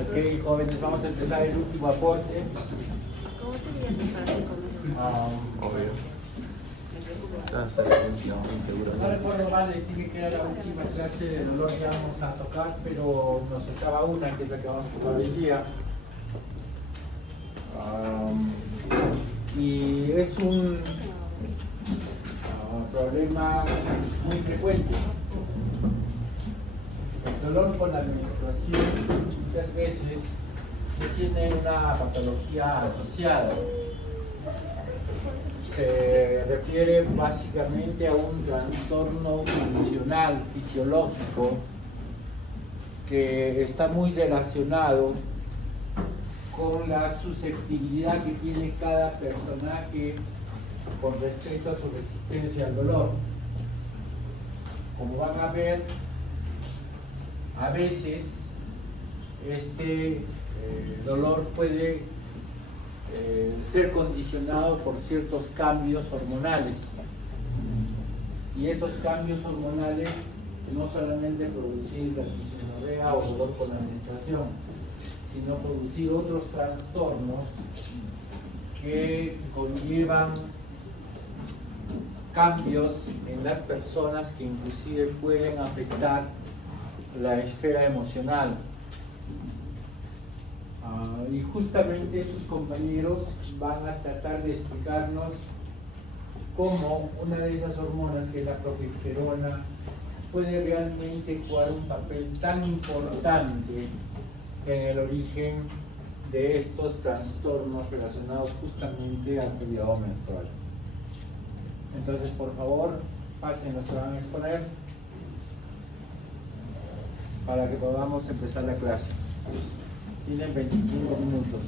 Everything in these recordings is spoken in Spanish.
Ok, jóvenes, vamos a empezar el último aporte. ¿Cómo sería tu frase con Obvio. Esa definición, seguramente. No recuerdo mal, les dije que era la última clase de dolor que vamos a tocar, pero nos faltaba una, que es la que vamos a tocar hoy día. Y es un problema muy frecuente. El dolor con la menstruación muchas veces tiene una patología asociada. Se refiere básicamente a un trastorno funcional, fisiológico, que está muy relacionado con la susceptibilidad que tiene cada personaje con respecto a su resistencia al dolor. Como van a ver, a veces este dolor puede ser condicionado por ciertos cambios hormonales, y esos cambios hormonales no solamente producir la dismenorrea o dolor con la menstruación, sino producir otros trastornos que conllevan cambios en las personas que inclusive pueden afectar la esfera emocional. Y justamente sus compañeros van a tratar de explicarnos cómo una de esas hormonas, que es la progesterona, puede realmente jugar un papel tan importante en el origen de estos trastornos relacionados justamente al periodo menstrual. Entonces, por favor, pasen los que van a exponer para que podamos empezar la clase. Tienen 25 minutos.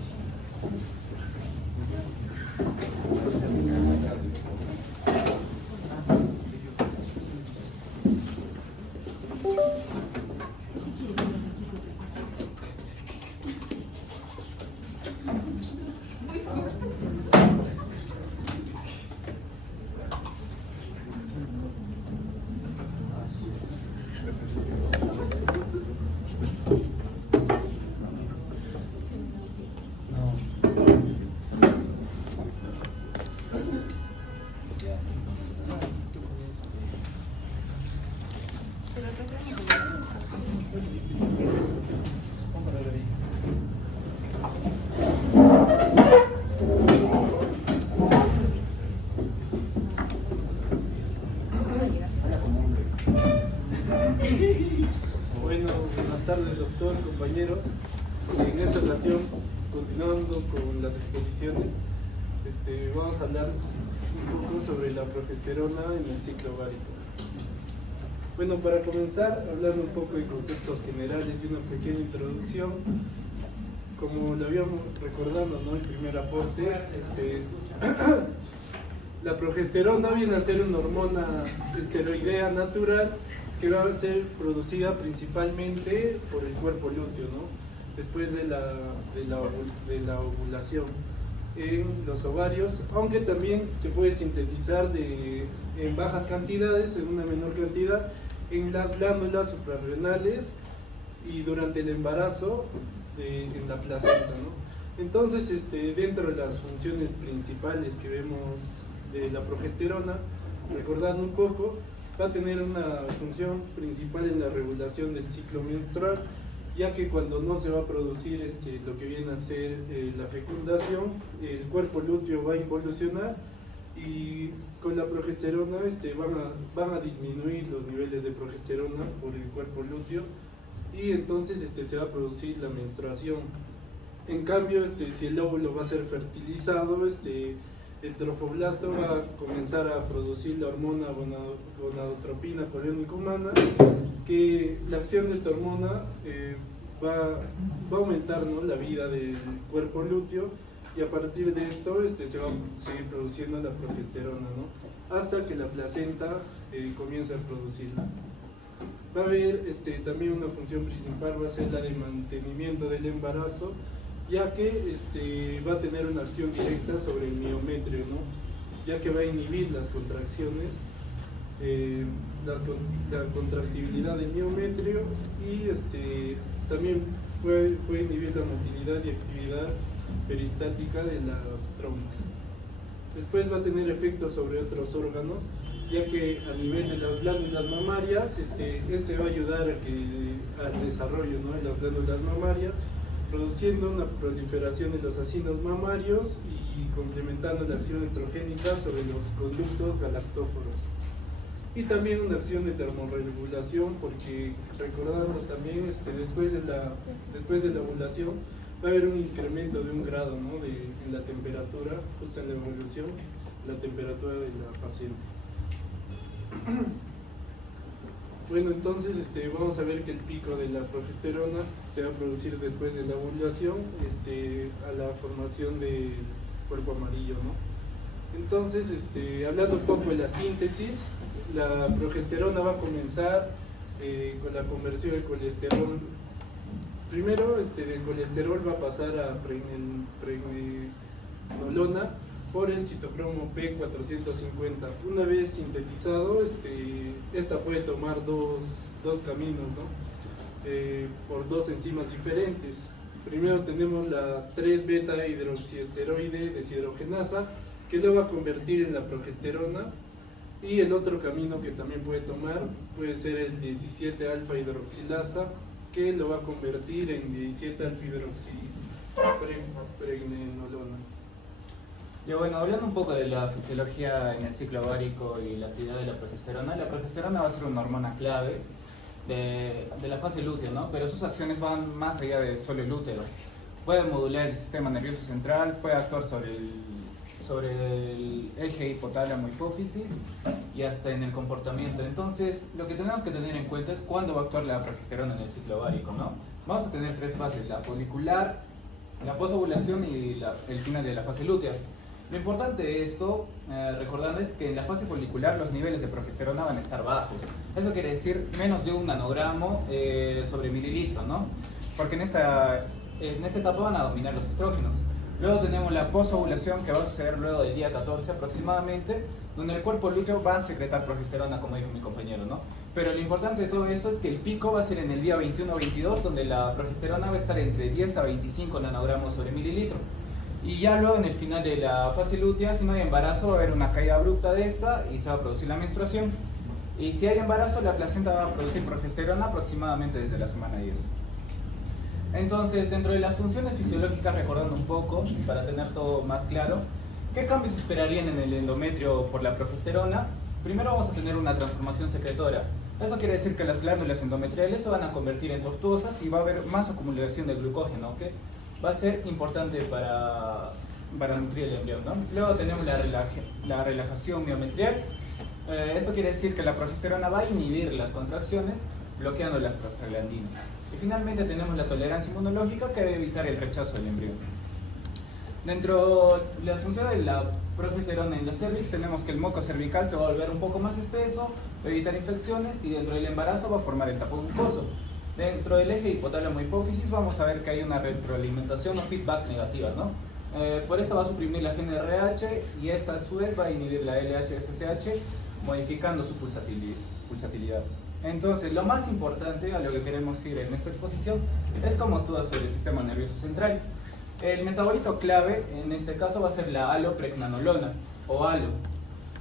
Buenas tardes, doctor, compañeros. En esta ocasión, continuando con las exposiciones, vamos a hablar un poco sobre la progesterona en el ciclo ovárico. Bueno, para comenzar, hablando un poco de conceptos generales y una pequeña introducción, como lo habíamos recordado, ¿no? El primer aporte, la progesterona viene a ser una hormona esteroidea natural que va a ser producida principalmente por el cuerpo lúteo, ¿no? Después de la ovulación en los ovarios, aunque también se puede sintetizar en bajas cantidades, en una menor cantidad, en las glándulas suprarrenales y durante el embarazo en la placenta, ¿no? Entonces, dentro de las funciones principales que vemos de la progesterona, recordando un poco, va a tener una función principal en la regulación del ciclo menstrual, ya que cuando no se va a producir lo que viene a ser la fecundación, el cuerpo lúteo va a involucionar y con la progesterona van a disminuir los niveles de progesterona por el cuerpo lúteo, y entonces se va a producir la menstruación. En cambio, si el óvulo va a ser fertilizado, el trofoblasto va a comenzar a producir la hormona gonadotropina coriónica humana, que la acción de esta hormona va a aumentar, ¿no?, la vida del cuerpo lúteo, y a partir de esto se va a seguir produciendo la progesterona, ¿no?, hasta que la placenta comience a producirla. Va a haber también una función principal, va a ser la de mantenimiento del embarazo, ya que va a tener una acción directa sobre el miometrio, ¿no?, ya que va a inhibir las contracciones la contractibilidad del miometrio y también puede inhibir la motilidad y actividad peristáltica de las trompas. Después va a tener efectos sobre otros órganos, ya que a nivel de las glándulas mamarias, va a ayudar al desarrollo, ¿no?, de las glándulas mamarias, produciendo una proliferación de los acinos mamarios y complementando la acción estrogénica sobre los conductos galactóforos. Y también una acción de termorregulación, porque recordando también, después de la ovulación, va a haber un incremento de 1 grado, ¿no?, en la temperatura, justo en la evolución, la temperatura de la paciente. Bueno, entonces vamos a ver que el pico de la progesterona se va a producir después de la ovulación, a la formación del cuerpo amarillo, ¿no? Entonces, hablando un poco de la síntesis, la progesterona va a comenzar con la conversión del colesterol. Primero, del colesterol va a pasar a pregnenolona por el citocromo P450. Una vez sintetizado, esta puede tomar dos caminos, ¿no?, por 2 enzimas diferentes. Primero tenemos la 3-beta hidroxiesteroide deshidrogenasa, que lo va a convertir en la progesterona, y el otro camino que también puede tomar puede ser el 17-alfa hidroxilasa, que lo va a convertir en 17-alfa hidroxipregnenolona. Y bueno, hablando un poco de la fisiología en el ciclo ovárico y la actividad de la progesterona va a ser una hormona clave de la fase lútea, ¿no? Pero sus acciones van más allá de solo el útero. Puede modular el sistema nervioso central, puede actuar sobre el eje hipotálamo-hipófisis y hasta en el comportamiento. Entonces, lo que tenemos que tener en cuenta es cuándo va a actuar la progesterona en el ciclo ovárico, ¿no? Vamos a tener 3 fases: la folicular, la posovulación y el final de la fase lútea. Lo importante de esto, recordando, es que en la fase folicular los niveles de progesterona van a estar bajos. Eso quiere decir menos de 1 nanogramo sobre mililitro, ¿no? Porque en esta etapa van a dominar los estrógenos. Luego tenemos la posovulación, que va a suceder luego del día 14 aproximadamente, donde el cuerpo lúteo va a secretar progesterona, como dijo mi compañero, ¿no? Pero lo importante de todo esto es que el pico va a ser en el día 21-22, donde la progesterona va a estar entre 10 a 25 nanogramos sobre mililitro. Y ya luego en el final de la fase lútea, si no hay embarazo, va a haber una caída abrupta de esta y se va a producir la menstruación. Y si hay embarazo, la placenta va a producir progesterona aproximadamente desde la semana 10. Entonces, dentro de las funciones fisiológicas, recordando un poco, para tener todo más claro, ¿qué cambios se esperarían en el endometrio por la progesterona? Primero vamos a tener una transformación secretora. Eso quiere decir que las glándulas endometriales se van a convertir en tortuosas y va a haber más acumulación de glucógeno, ¿ok? Va a ser importante para nutrir el embrión, ¿no? Luego tenemos la relajación miometrial. Esto quiere decir que la progesterona va a inhibir las contracciones, bloqueando las prostaglandinas. Y finalmente tenemos la tolerancia inmunológica, que debe evitar el rechazo del embrión. Dentro de la función de la progesterona en la cervix, tenemos que el moco cervical se va a volver un poco más espeso, va a evitar infecciones, y dentro del embarazo va a formar el tapón mucoso. Dentro del eje hipotálamo-hipófisis vamos a ver que hay una retroalimentación o feedback negativa, ¿no? Por esto va a suprimir la GnRH, y esta a su vez va a inhibir la LH-FSH, modificando su pulsatilidad. Entonces, lo más importante a lo que queremos ir en esta exposición es cómo actúa sobre el sistema nervioso central. El metabolito clave en este caso va a ser la alopregnanolona o ALO,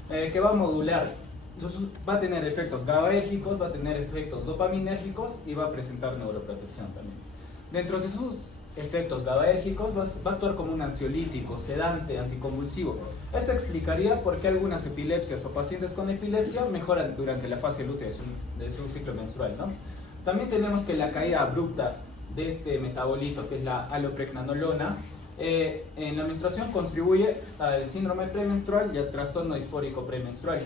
que va a modular. Entonces, va a tener efectos GABAérgicos, va a tener efectos dopaminérgicos y va a presentar neuroprotección también. Dentro de sus efectos GABAérgicos va a actuar como un ansiolítico, sedante, anticonvulsivo. Esto explicaría por qué algunas epilepsias o pacientes con epilepsia mejoran durante la fase lútea de su ciclo menstrual, ¿no? También tenemos que la caída abrupta de este metabolito, que es la alopregnanolona, en la menstruación contribuye al síndrome premenstrual y al trastorno disfórico premenstrual.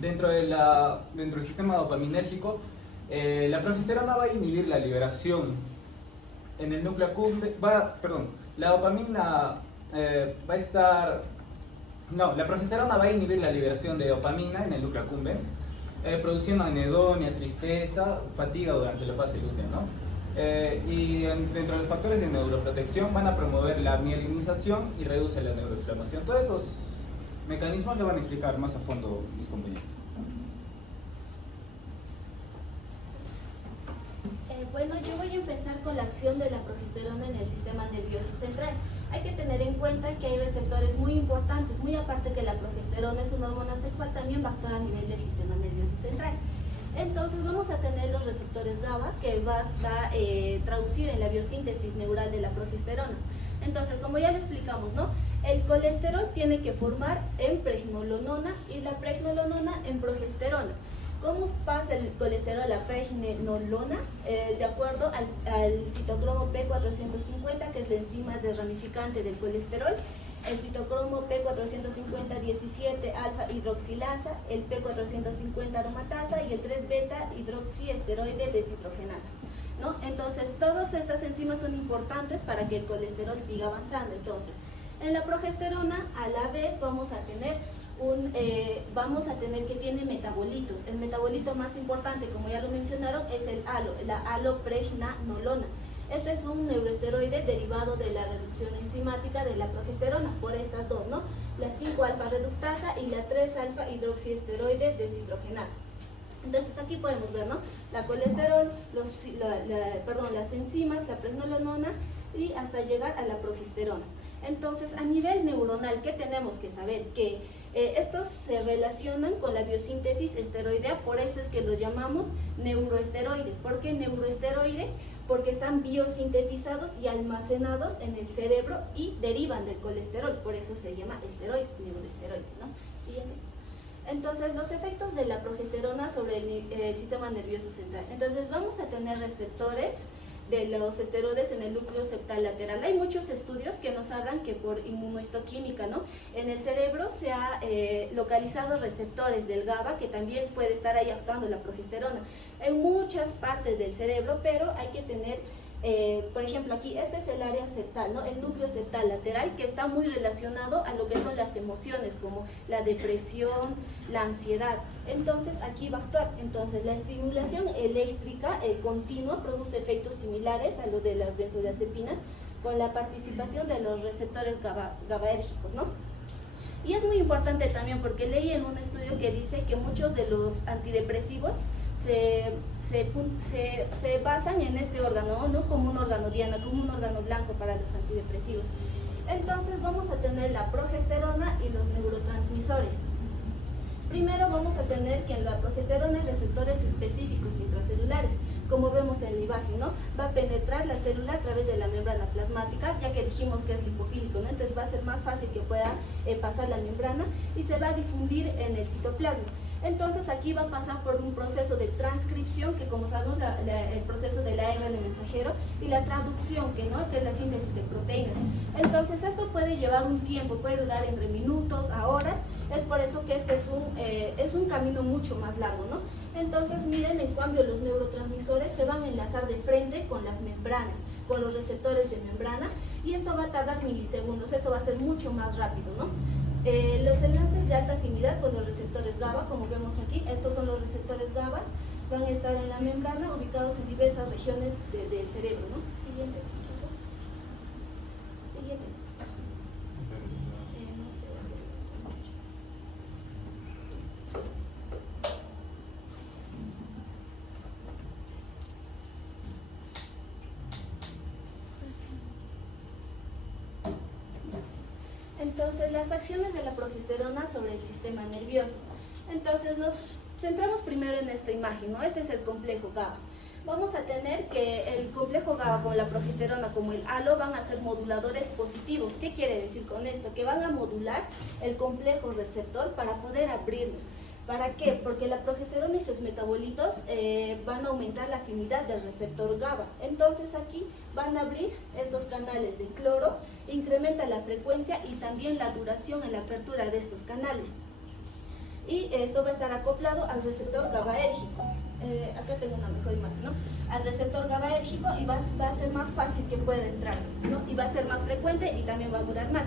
Dentro del sistema dopaminérgico, la progesterona va a inhibir la liberación en el núcleo accumbens. La dopamina va a estar... No, la progesterona va a inhibir la liberación de dopamina en el núcleo accumbens, produciendo anedonia, tristeza, fatiga durante la fase lútea, ¿no? Y dentro de los factores de neuroprotección van a promover la mielinización y reduce la neuroinflamación. Todos estos mecanismos lo van a explicar más a fondo mis compañeros. Bueno, yo voy a empezar con la acción de la progesterona en el sistema nervioso central. Hay que tener en cuenta que hay receptores muy importantes, muy aparte que la progesterona es una hormona sexual, también va a actuar a nivel del sistema nervioso central. Entonces vamos a tener los receptores GABA que va a traducir en la biosíntesis neural de la progesterona. Entonces, como ya lo explicamos, ¿no? El colesterol tiene que formar en pregnenolona y la pregnenolona en progesterona. ¿Cómo pasa el colesterol a la pregnenolona? De acuerdo al citocromo P450, que es la enzima desramificante del colesterol, el citocromo P450-17 alfa hidroxilasa, el P450 aromatasa y el 3-beta hidroxiesteroide deshidrogenasa, ¿no? Entonces, todas estas enzimas son importantes para que el colesterol siga avanzando. Entonces, en la progesterona, a la vez, vamos a tener que tiene metabolitos. El metabolito más importante, como ya lo mencionaron, es el ALO, la alopregnanolona. Este es un neuroesteroide derivado de la reducción enzimática de la progesterona, por estas dos, ¿no? La 5-alfa reductasa y la 3-alfa hidroxiesteroide deshidrogenasa. Entonces aquí podemos ver, ¿no? La colesterol, las enzimas, la pregnenolona y hasta llegar a la progesterona. Entonces, a nivel neuronal, ¿qué tenemos que saber? Que estos se relacionan con la biosíntesis esteroidea, por eso es que los llamamos neuroesteroide. ¿Por qué neuroesteroide? Porque están biosintetizados y almacenados en el cerebro y derivan del colesterol, por eso se llama esteroide, neuroesteroide, ¿no? Siguiente. Entonces, los efectos de la progesterona sobre el sistema nervioso central. Entonces, vamos a tener receptores de los esteroides en el núcleo septal lateral. Hay muchos estudios que nos hablan que por inmunohistoquímica, ¿no? En el cerebro se ha localizado receptores del GABA, que también puede estar ahí actuando la progesterona en muchas partes del cerebro, pero hay que tener, por ejemplo, aquí, este es el área septal, ¿no? El núcleo septal lateral, que está muy relacionado a lo que son las emociones, como la depresión, la ansiedad. Entonces, aquí va a actuar. Entonces, la estimulación eléctrica continua produce efectos similares a los de las benzodiazepinas, con la participación de los receptores GABAérgicos, ¿no? Y es muy importante también porque leí en un estudio que dice que muchos de los antidepresivos se basan en este órgano, no como un órgano diana, como un órgano blanco para los antidepresivos. Entonces vamos a tener la progesterona y los neurotransmisores. Primero vamos a tener que en la progesterona hay receptores específicos intracelulares, como vemos en la imagen, ¿no? Va a penetrar la célula a través de la membrana plasmática, ya que dijimos que es lipofílico, ¿no? Entonces va a ser más fácil que pueda pasar la membrana y se va a difundir en el citoplasma. Entonces aquí va a pasar por un proceso de transcripción, que como sabemos el proceso del ARN mensajero, y la traducción, que es la síntesis de proteínas. Entonces esto puede llevar un tiempo, puede durar entre minutos a horas. Es por eso que este es un camino mucho más largo, ¿no? Entonces miren, en cambio los neurotransmisores se van a enlazar de frente con las membranas, con los receptores de membrana, y esto va a tardar milisegundos, esto va a ser mucho más rápido, ¿no? Los enlaces de alta afinidad con los receptores GABA, como vemos aquí, estos son los receptores GABA, van a estar en la membrana, ubicados en diversas regiones del cerebro, ¿no? Siguiente. Siguiente. No sé. Entonces, las acciones de la progesterona sobre el sistema nervioso. Entonces, nos centramos primero en esta imagen, ¿no? Este es el complejo GABA. Vamos a tener que el complejo GABA, como la progesterona, como el ALO, van a ser moduladores positivos. ¿Qué quiere decir con esto? Que van a modular el complejo receptor para poder abrirlo. ¿Para qué? Porque la progesterona y sus metabolitos van a aumentar la afinidad del receptor GABA. Entonces aquí van a abrir estos canales de cloro, incrementa la frecuencia y también la duración en la apertura de estos canales. Y esto va a estar acoplado al receptor GABAérgico. Acá tengo una mejor imagen, ¿no? Al receptor GABAérgico, y va a ser más fácil que pueda entrar, ¿no? Y va a ser más frecuente y también va a durar más.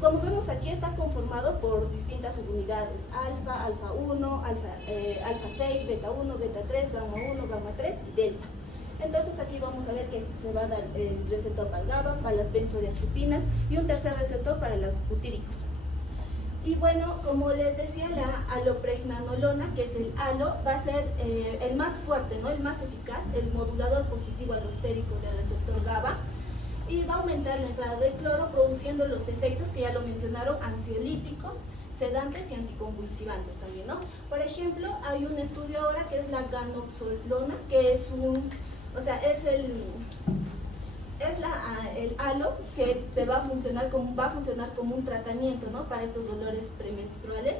Como vemos aquí, está conformado por distintas subunidades: alfa, alfa 1, alfa 6, beta 1, beta 3, gamma 1, gamma 3 y delta. Entonces aquí vamos a ver que se va a dar el receptor para el GABA, para las benzodiazepinas y un tercer receptor para los butíricos. Y bueno, como les decía, la alopregnanolona, que es el halo, va a ser el más fuerte, ¿no? El más eficaz, el modulador positivo alostérico del receptor GABA, y va a aumentar la entrada de cloro, produciendo los efectos que ya lo mencionaron, ansiolíticos, sedantes y anticonvulsivantes también, ¿no? Por ejemplo, hay un estudio ahora que es la ganoxolona, que es el halo que va a funcionar como un tratamiento, ¿no? Para estos dolores premenstruales.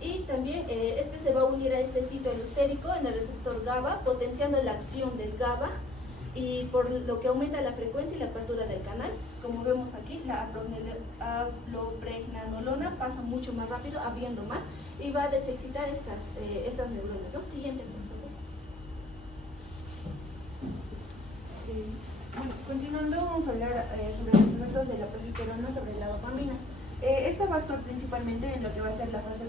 Y también este se va a unir a este sitio alostérico en el receptor GABA, potenciando la acción del GABA, y por lo que aumenta la frecuencia y la apertura del canal. Como vemos aquí, la alopregnanolona pasa mucho más rápido, abriendo más, y va a desexcitar estas neuronas, ¿no? Siguiente, por favor. Bueno, continuando, vamos a hablar sobre los efectos de la progesterona sobre la dopamina. Esta va a actuar principalmente en lo que va a ser la fase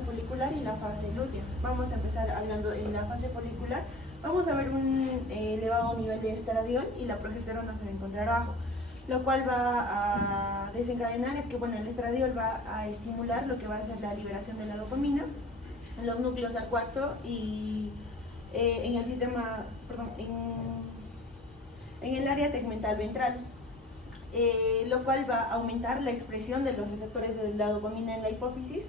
folicular y la fase lútea. Vamos a empezar hablando en la fase folicular. Vamos a ver un elevado nivel de estradiol y la progesterona se va a encontrar abajo, lo cual va a desencadenar que, bueno, el estradiol va a estimular lo que va a ser la liberación de la dopamina en los núcleos arcuato y en el sistema, perdón, en el área tegmental ventral, lo cual va a aumentar la expresión de los receptores de la dopamina en la hipófisis,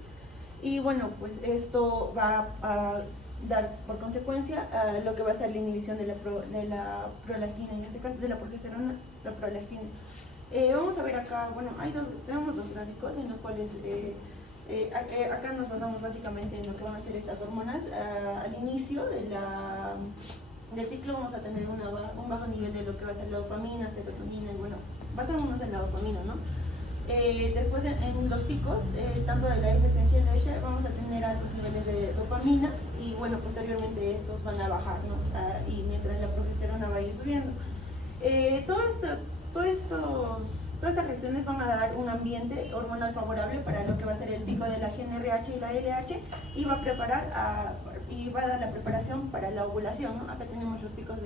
y bueno, pues esto va a dar por consecuencia lo que va a ser la inhibición de la prolactina, en este caso de la progesterona, la prolactina. Vamos a ver acá, bueno, tenemos dos gráficos en los cuales acá nos basamos básicamente en lo que van a ser estas hormonas. Al inicio del ciclo vamos a tener un bajo nivel de lo que va a ser la dopamina, serotonina, y bueno, basándonos en la dopamina, ¿no? Después en los picos, tanto de la FSH y LH, vamos a tener altos niveles de dopamina, y bueno, posteriormente estos van a bajar, ¿no? Y mientras la progesterona va a ir subiendo. Todas estas reacciones van a dar un ambiente hormonal favorable para lo que va a ser el pico de la GnRH y la LH, y va a dar la preparación para la ovulación, ¿no? Acá tenemos los picos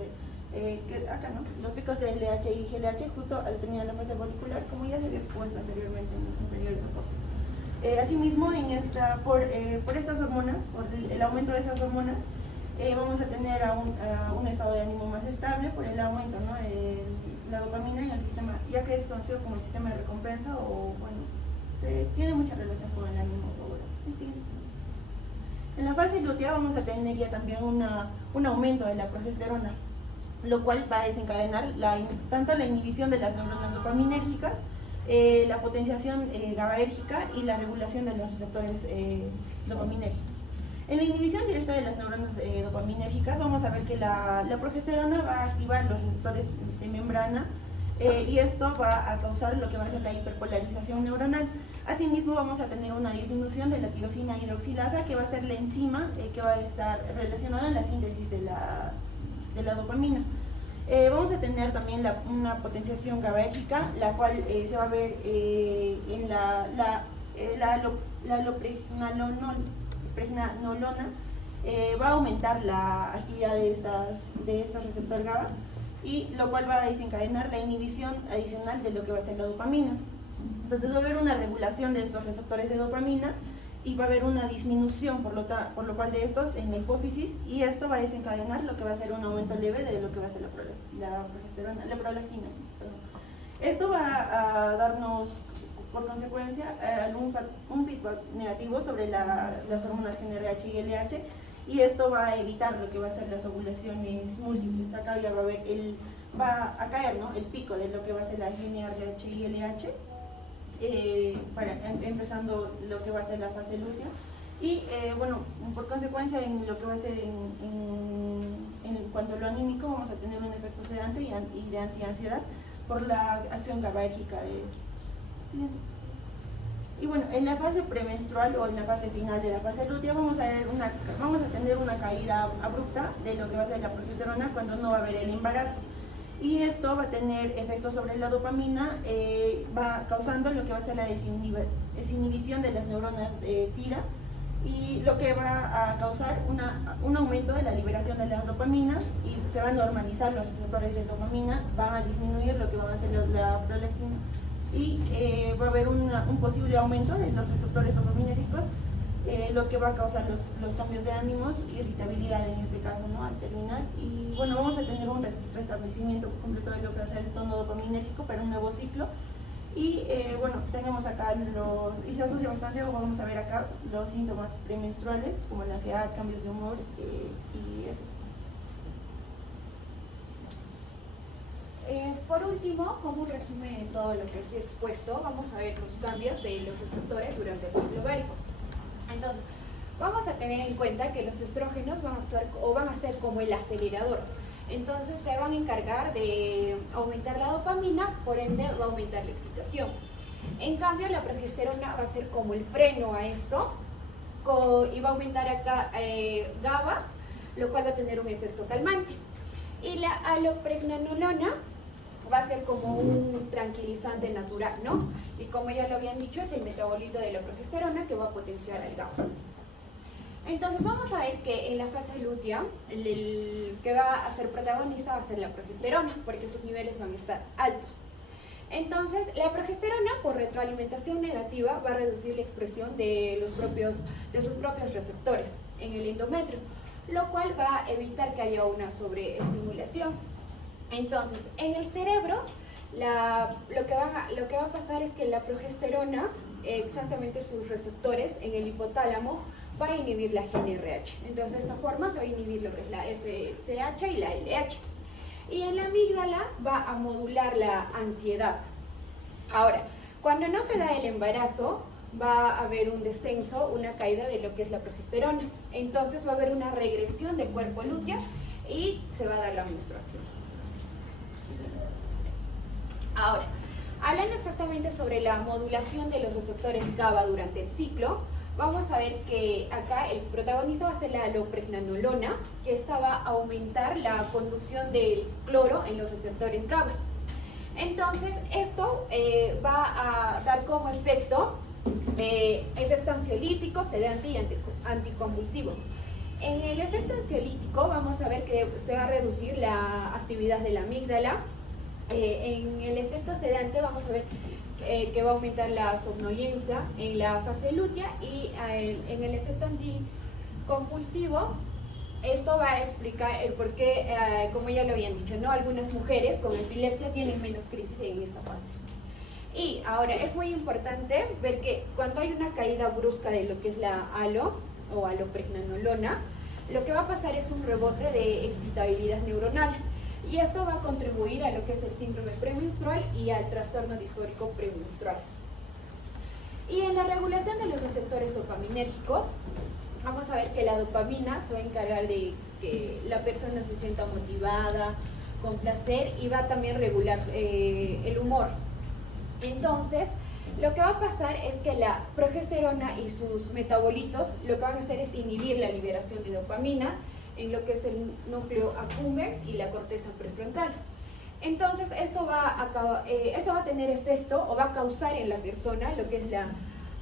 los picos de LH y GLH justo al terminar la fase folicular, como ya se había expuesto anteriormente en los anteriores soportes. Asimismo, por estas hormonas, por el aumento de esas hormonas, vamos a tener un estado de ánimo más estable por el aumento, ¿no? La dopamina en el sistema, ya que es conocido como el sistema de recompensa, o bueno, tiene mucha relación con el ánimo. En la fase lútea vamos a tener ya también un aumento de la progesterona, lo cual va a desencadenar tanto la inhibición de las neuronas dopaminérgicas, la potenciación GABAérgica y la regulación de los receptores dopaminérgicos. En la inhibición directa de las neuronas dopaminérgicas vamos a ver que la progesterona va a activar los receptores de membrana, y esto va a causar lo que va a ser la hiperpolarización neuronal. Asimismo vamos a tener una disminución de la tirosina hidroxilasa, que va a ser la enzima que va a estar relacionada en la síntesis de la dopamina. Vamos a tener también una potenciación GABAérgica, la cual se va a ver en la alopregnanolona. Va a aumentar la actividad de estos receptores GABA, y lo cual va a desencadenar la inhibición adicional de lo que va a ser la dopamina. Entonces va a haber una regulación de estos receptores de dopamina, y va a haber una disminución por lo cual de estos en la hipófisis, y esto va a desencadenar lo que va a ser un aumento leve de lo que va a ser la prolactina. Esto va a darnos por consecuencia un feedback negativo sobre las hormonas GnRH y LH, y esto va a evitar lo que va a ser las ovulaciones múltiples. Acá ya va a caer, ¿no?, el pico de lo que va a ser la GnRH y LH, empezando lo que va a ser la fase lútea, y bueno, por consecuencia en lo que va a ser en cuanto a lo anímico, vamos a tener un efecto sedante y de antiansiedad por la acción GABAérgica de esto. Siguiente. Y bueno, en la fase premenstrual o en la fase final de la fase lútea vamos a tener una caída abrupta de lo que va a ser la progesterona cuando no va a haber el embarazo. Y esto va a tener efectos sobre la dopamina, va causando lo que va a ser la desinhibición de las neuronas TIRA, y lo que va a causar un aumento de la liberación de las dopaminas, y se van a normalizar los receptores de dopamina, van a disminuir lo que va a ser la prolactina, y va a haber un posible aumento de los receptores dopaminérgicos, lo que va a causar los cambios de ánimos, irritabilidad en este caso, ¿no? Al terminar. Y bueno, vamos a tener un restablecimiento completo de lo que va a ser el tono dopaminérgico para un nuevo ciclo. Y bueno, tenemos acá y se asocia bastante, o vamos a ver acá, los síntomas premenstruales, como la ansiedad, cambios de humor y eso. Por último, como un resumen de todo lo que he expuesto, vamos a ver los cambios de los receptores durante el ciclo ovárico. Entonces, vamos a tener en cuenta que los estrógenos van a actuar o van a ser como el acelerador. Entonces se van a encargar de aumentar la dopamina, por ende va a aumentar la excitación. En cambio, la progesterona va a ser como el freno a esto y va a aumentar acá GABA, lo cual va a tener un efecto calmante. Y la alopregnanolona va a ser como un tranquilizante natural, ¿no? Y como ya lo habían dicho, es el metabolito de la progesterona que va a potenciar al GABA. Entonces vamos a ver que en la fase lútea el que va a ser protagonista va a ser la progesterona, porque sus niveles van a estar altos. Entonces la progesterona, por retroalimentación negativa, va a reducir la expresión de sus propios receptores en el endometrio, lo cual va a evitar que haya una sobreestimulación. Entonces en el cerebro lo que va a pasar es que la progesterona, exactamente sus receptores en el hipotálamo, va a inhibir la GnRH. Entonces de esta forma se va a inhibir lo que es la FSH y la LH. Y en la amígdala va a modular la ansiedad. Ahora, cuando no se da el embarazo, va a haber un descenso, una caída de lo que es la progesterona. Entonces va a haber una regresión del cuerpo lúteo y se va a dar la menstruación. Ahora, hablando exactamente sobre la modulación de los receptores GABA durante el ciclo, vamos a ver que acá el protagonista va a ser la alopregnanolona, que esta va a aumentar la conducción del cloro en los receptores GABA. Entonces, esto va a dar como efecto ansiolítico, sedante y anticonvulsivo. En el efecto ansiolítico vamos a ver que se va a reducir la actividad de la amígdala. En el efecto sedante vamos a ver que va a aumentar la somnolencia en la fase lútea, y en el efecto anticonvulsivo esto va a explicar el por qué, como ya lo habían dicho, ¿no? Algunas mujeres con epilepsia tienen menos crisis en esta fase. Y ahora es muy importante ver que cuando hay una caída brusca de lo que es la alopregnanolona, lo que va a pasar es un rebote de excitabilidad neuronal. Y esto va a contribuir a lo que es el síndrome premenstrual y al trastorno disfórico premenstrual. Y en la regulación de los receptores dopaminérgicos, vamos a ver que la dopamina se va a encargar de que la persona se sienta motivada, con placer, y va a también regular el humor. Entonces, lo que va a pasar es que la progesterona y sus metabolitos lo que van a hacer es inhibir la liberación de dopamina en lo que es el núcleo accumbens y la corteza prefrontal. Entonces esto va a tener efecto o va a causar en la persona lo que es la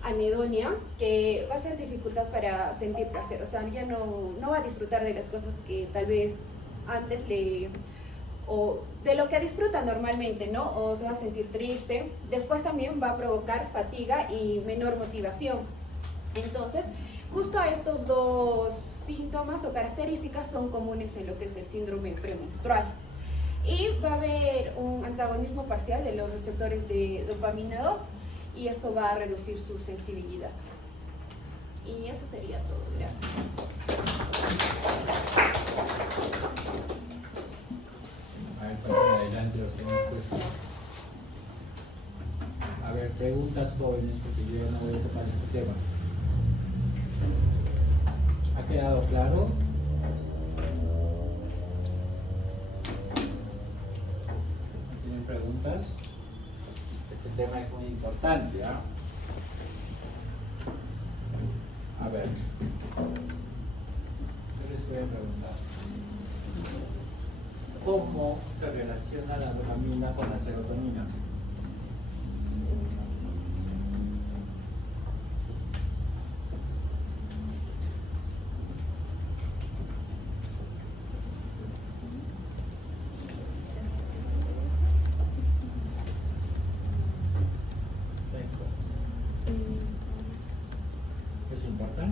anedonia, que va a ser dificultad para sentir placer, o sea, ya no va a disfrutar de las cosas que tal vez antes o de lo que disfruta normalmente, ¿no? O se va a sentir triste. Después también va a provocar fatiga y menor motivación. Entonces, justo estos dos síntomas o características son comunes en lo que es el síndrome premenstrual. Y va a haber un antagonismo parcial de los receptores de dopamina 2, y esto va a reducir su sensibilidad. Y eso sería todo. Gracias. A ver, pasen adelante los que hemos puesto. A ver, preguntas jóvenes, porque yo no voy a tocar este tema. ¿Ha quedado claro? ¿Tienen preguntas? Este tema es muy importante, ¿ah? A ver, yo les voy a preguntar. ¿Cómo se relaciona la dopamina con la serotonina?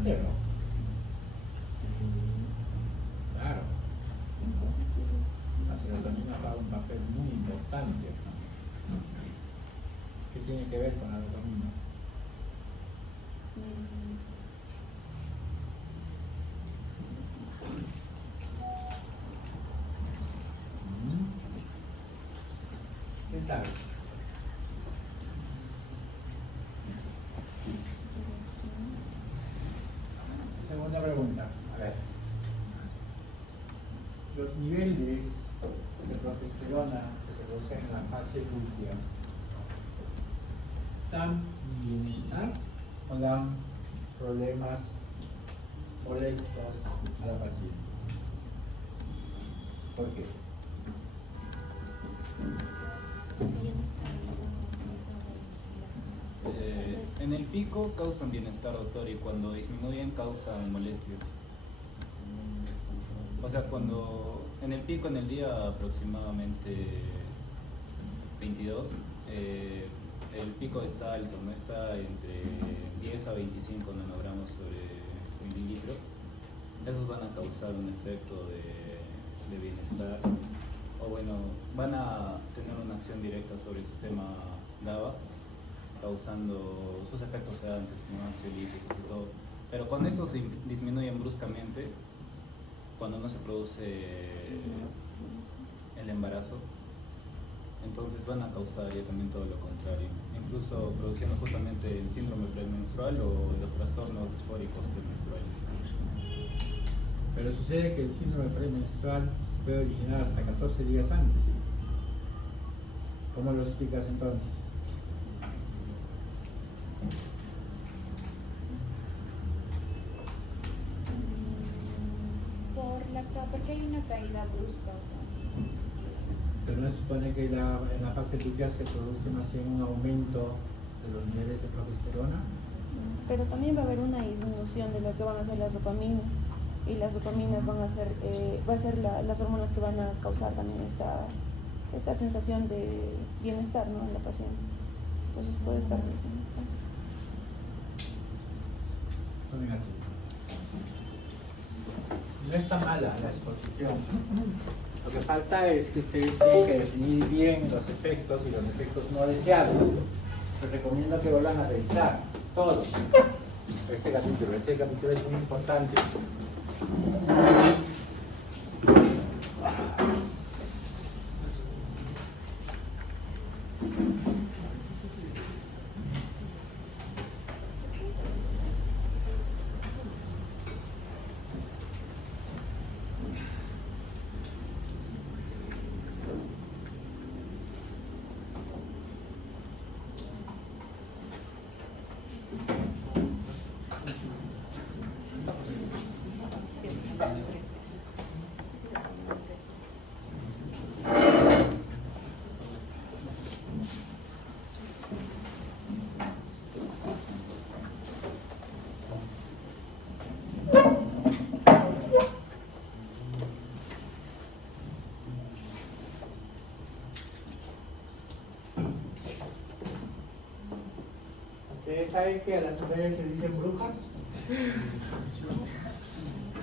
importante o no? Claro. La serotonina juega un papel muy importante, ¿no? ¿Qué tiene que ver con la dopamina? ¿Quién sabe? Segunda pregunta. A ver. Los niveles de progesterona que se producen en la fase lútea, ¿dan bienestar o dan problemas molestos a la paciente? ¿Por qué? En el pico causan bienestar, doctor, y cuando disminuyen causan molestias. O sea, cuando en el pico en el día aproximadamente 22, el pico está alto, no está entre 10 a 25 nanogramos sobre mililitro. Esos van a causar un efecto de bienestar, o bueno, van a tener una acción directa sobre el sistema GABA, causando sus efectos sedantes, ¿no? Ansiolíticos y todo. Pero cuando estos disminuyen bruscamente, cuando no se produce el embarazo, entonces van a causar ya también todo lo contrario, incluso produciendo justamente el síndrome premenstrual o los trastornos disfóricos premenstruales. Pero sucede que el síndrome premenstrual se puede originar hasta 14 días antes. ¿Cómo lo explicas entonces? Porque hay una caída brusca, o sea. Pero no se supone que en la fase lútea se produce más bien un aumento de los niveles de progesterona. Pero también va a haber una disminución de lo que van a ser las dopaminas, y las dopaminas van a ser, las hormonas que van a causar también esta sensación de bienestar, ¿no?, en la paciente. Entonces puede estar relacionado. Tomen así. No está mala la exposición. Lo que falta es que ustedes tienen que definir bien los efectos y los efectos no deseados. Les recomiendo que vuelvan a revisar todos este capítulo. Este capítulo es muy importante. ¿Ustedes saben que a las mujeres les dicen brujas?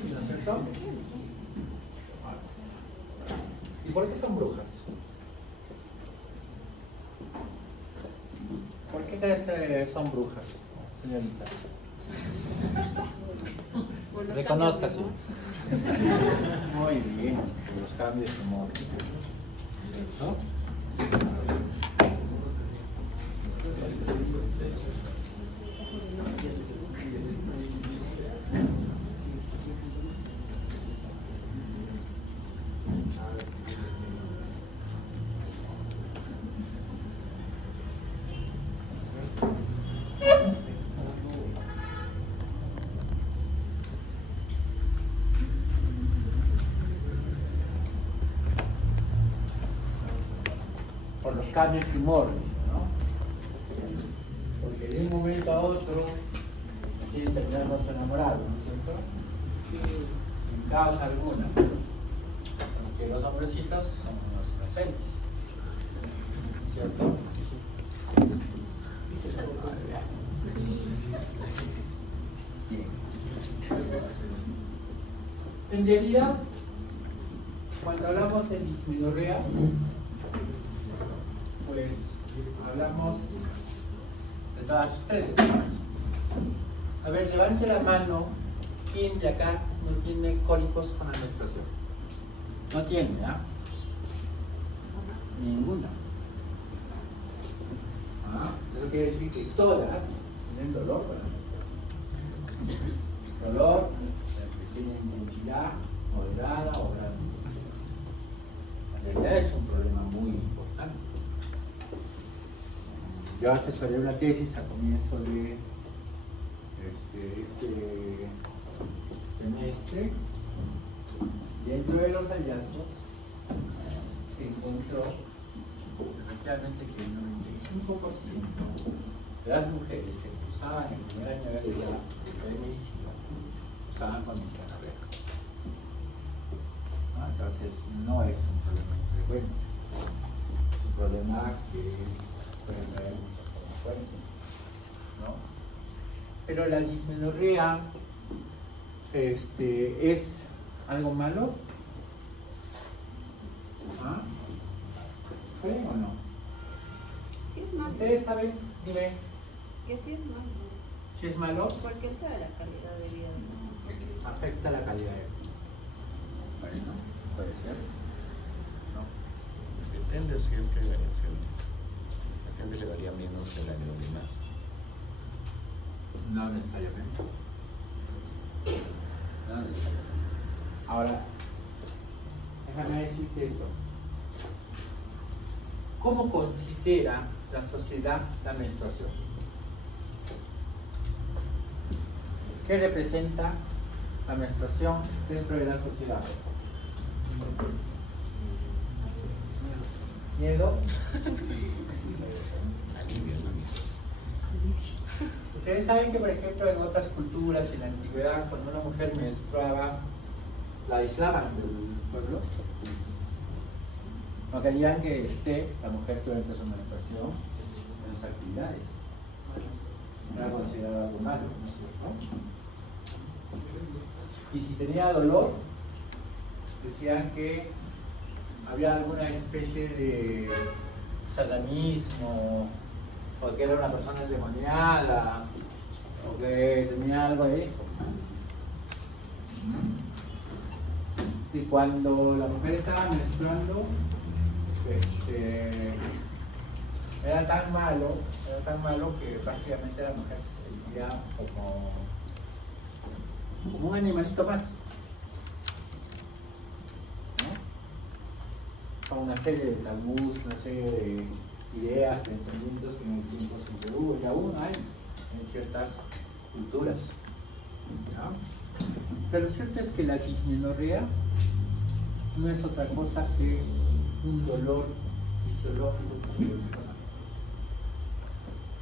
¿No es cierto? ¿Y por qué son brujas? ¿Por qué crees que son brujas, señorita? Reconózcase. Muy bien, por los cambios de humor. ¿Cierto? Por los cambios de humor, ¿no? Porque de un momento a otro deciden terminarnos enamorados, ¿no es cierto? Sin causa alguna. Porque los hombrecitos son unos inocentes, ¿cierto? Bien. En realidad, cuando hablamos de dismenorrea, pues hablamos de todas ustedes. A ver, levante la mano. ¿Quién de acá no tiene cólicos con la menstruación? No tiene, ¿ah? Ninguna. Eso quiere decir que todas tienen dolor con la menstruación. Dolor de pequeña intensidad, moderada o gran intensidad. En realidad es un problema muy importante. Yo asesoré una tesis a comienzo de este semestre. Dentro de los hallazgos se encontró efectivamente que el 95% de las mujeres que cursaban el primer año de medicina usaban condición abierta. Entonces no es un problema frecuente, es un problema que puede traer muchas consecuencias, ¿no? Pero la dismenorrea es algo malo. ¿Creen o no? Sí es malo. ¿Ustedes saben? Dime, Que sí es malo. si es malo, Porque entra la calidad de vida. afecta la calidad de vida. Bueno, puede ser. No. Depende si es que hay variaciones. Se siempre le daría menos que el año de más. No necesariamente. No necesariamente. Ahora, déjame decirte esto. ¿Cómo considera la sociedad la menstruación? ¿Qué representa la menstruación dentro de la sociedad? ¿Miedo? Alivio, ¿no? Ustedes saben que, por ejemplo, en otras culturas, en la antigüedad, cuando una mujer menstruaba, la aislaban del pueblo. No querían que esté la mujer durante su menstruación en sus actividades. Era considerado algo malo, ¿no es cierto? Y si tenía dolor, decían que había alguna especie de satanismo, o que era una persona endemoniada, o que tenía algo de eso. Y cuando la mujer estaba menstruando, era tan malo que prácticamente la mujer se sentía como un animalito más, ¿no? Con una serie de tabús, una serie de ideas, pensamientos que en el tiempo siempre hubo y aún hay en ciertas culturas, ¿no? Pero lo cierto es que la dismenorrea no es otra cosa que un dolor fisiológico que se produce con la menstruación.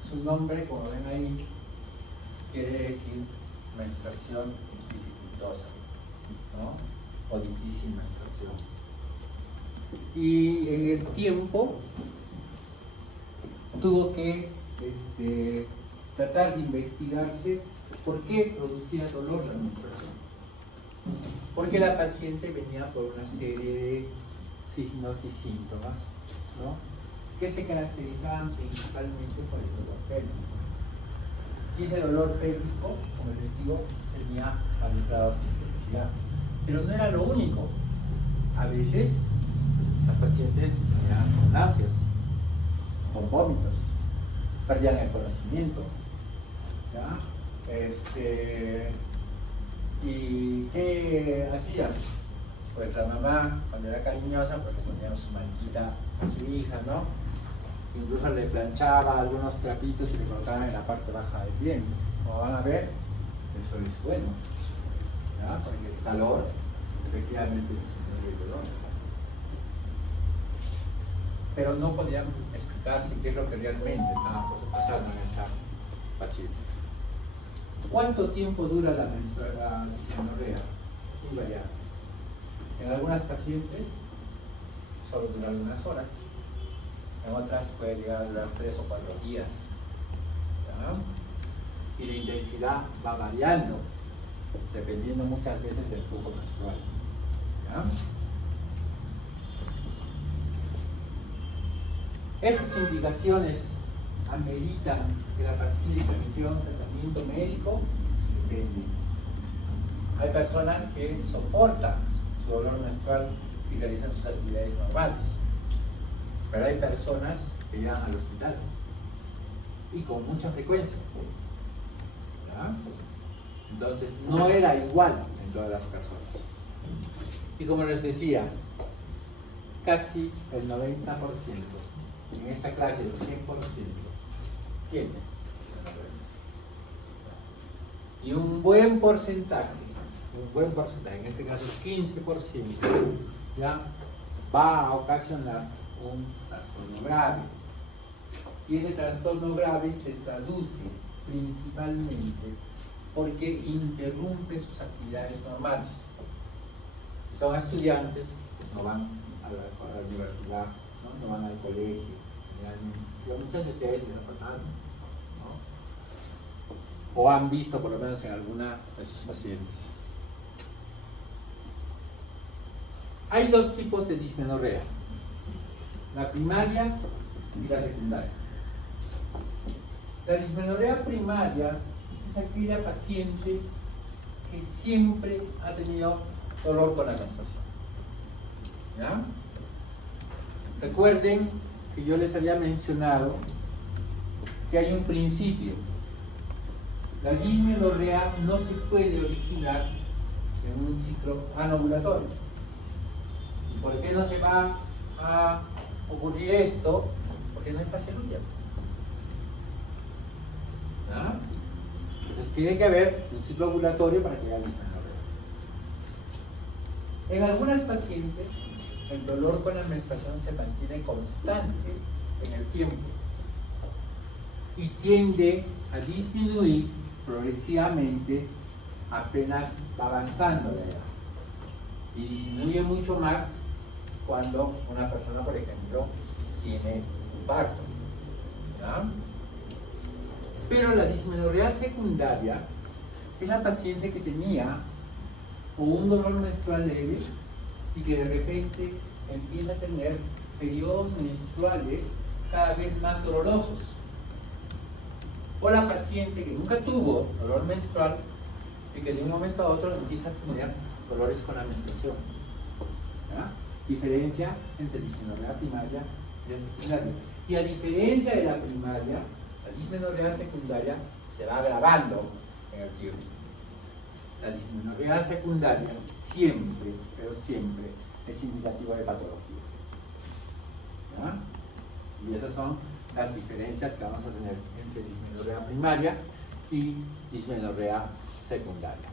Su nombre, como ven ahí, quiere decir menstruación dificultosa, ¿no? O difícil menstruación. Y en el tiempo tuvo que tratar de investigarse por qué producía dolor la menstruación. Porque la paciente venía por una serie de signos y síntomas, ¿no? Que se caracterizaban principalmente por el dolor pélvico. Y ese dolor pélvico, como les digo, tenía varios grados de intensidad. Pero no era lo único. A veces las pacientes venían con náuseas, con vómitos, perdían el conocimiento, ¿ya? ¿Y qué hacían? Pues la mamá, cuando era cariñosa, pues le ponía su manquita a su hija, ¿no? Incluso le planchaba algunos trapitos y le colocaban en la parte baja del pie. Como van a ver, eso es bueno, ¿ya? Porque el calor efectivamente disminuye el dolor. Pero no podían explicarse qué es lo que realmente estaba pasando en esta paciente. ¿Cuánto tiempo dura la dismenorrea? Muy variable. En algunas pacientes solo dura unas horas, en otras puede llegar a durar 3 o 4 días. y la intensidad va variando, dependiendo muchas veces del flujo menstrual. ¿Ya? Estas indicaciones ameritan que la paciente reciba un tratamiento médico. Depende. Hay personas que soportan su dolor menstrual y realizan sus actividades normales, pero hay personas que llegan al hospital y con mucha frecuencia. ¿Ya? Entonces no era igual en todas las personas. Y como les decía, casi el 90% en esta clase, el 100%, tiene. Y un buen porcentaje, en este caso 15%, ya va a ocasionar un trastorno grave. Y ese trastorno grave se traduce principalmente porque interrumpe sus actividades normales. Si son estudiantes, pues no van a la universidad, no van al colegio, generalmente. Pero muchas de ustedes les ha pasado, ¿no? O han visto por lo menos en alguna de sus pacientes. Hay dos tipos de dismenorrea: la primaria y la secundaria. La dismenorrea primaria es aquella paciente que siempre ha tenido dolor con la menstruación. ¿Ya? Recuerden que yo les había mencionado que hay un principio. La dismenorrea no se puede originar en un ciclo anovulatorio. ¿Y por qué no se va a ocurrir esto? Porque no hay fase lútea. ¿Ah? Entonces tiene que haber un ciclo ovulatorio para que haya dismenorrea. En algunas pacientes el dolor con la menstruación se mantiene constante en el tiempo y tiende a disminuir progresivamente apenas va avanzando la edad, y disminuye mucho más cuando una persona, por ejemplo, tiene un parto. ¿Ya? Pero la dismenorrea secundaria es la paciente que tenía o un dolor menstrual leve y que de repente empieza a tener periodos menstruales cada vez más dolorosos. O la paciente que nunca tuvo dolor menstrual y que de un momento a otro empieza a tener dolores con la menstruación. ¿Ya? Diferencia entre dismenorrea primaria y la secundaria. Y a diferencia de la primaria, la dismenorrea secundaria se va agravando en el tiempo. La dismenorrea secundaria siempre, pero siempre, es indicativo de patología. ¿Ya? Y esas son las diferencias que vamos a tener entre dismenorrea primaria y dismenorrea secundaria.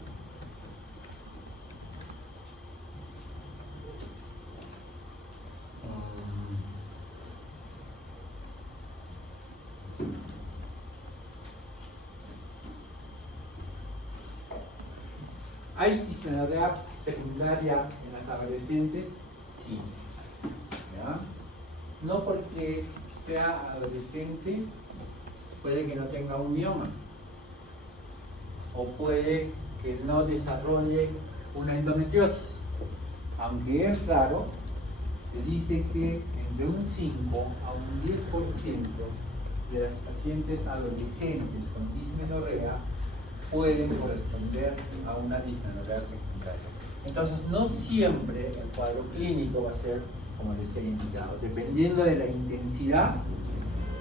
¿Hay dismenorrea secundaria en las adolescentes? Sí. ¿Ya? No porque sea adolescente puede que no tenga un mioma, o puede que no desarrolle una endometriosis. Aunque es raro, se dice que entre un 5 a un 10% de las pacientes adolescentes con dismenorrea pueden corresponder a una dismenorrea secundaria. Entonces, no siempre el cuadro clínico va a ser como les he indicado. Dependiendo de la intensidad,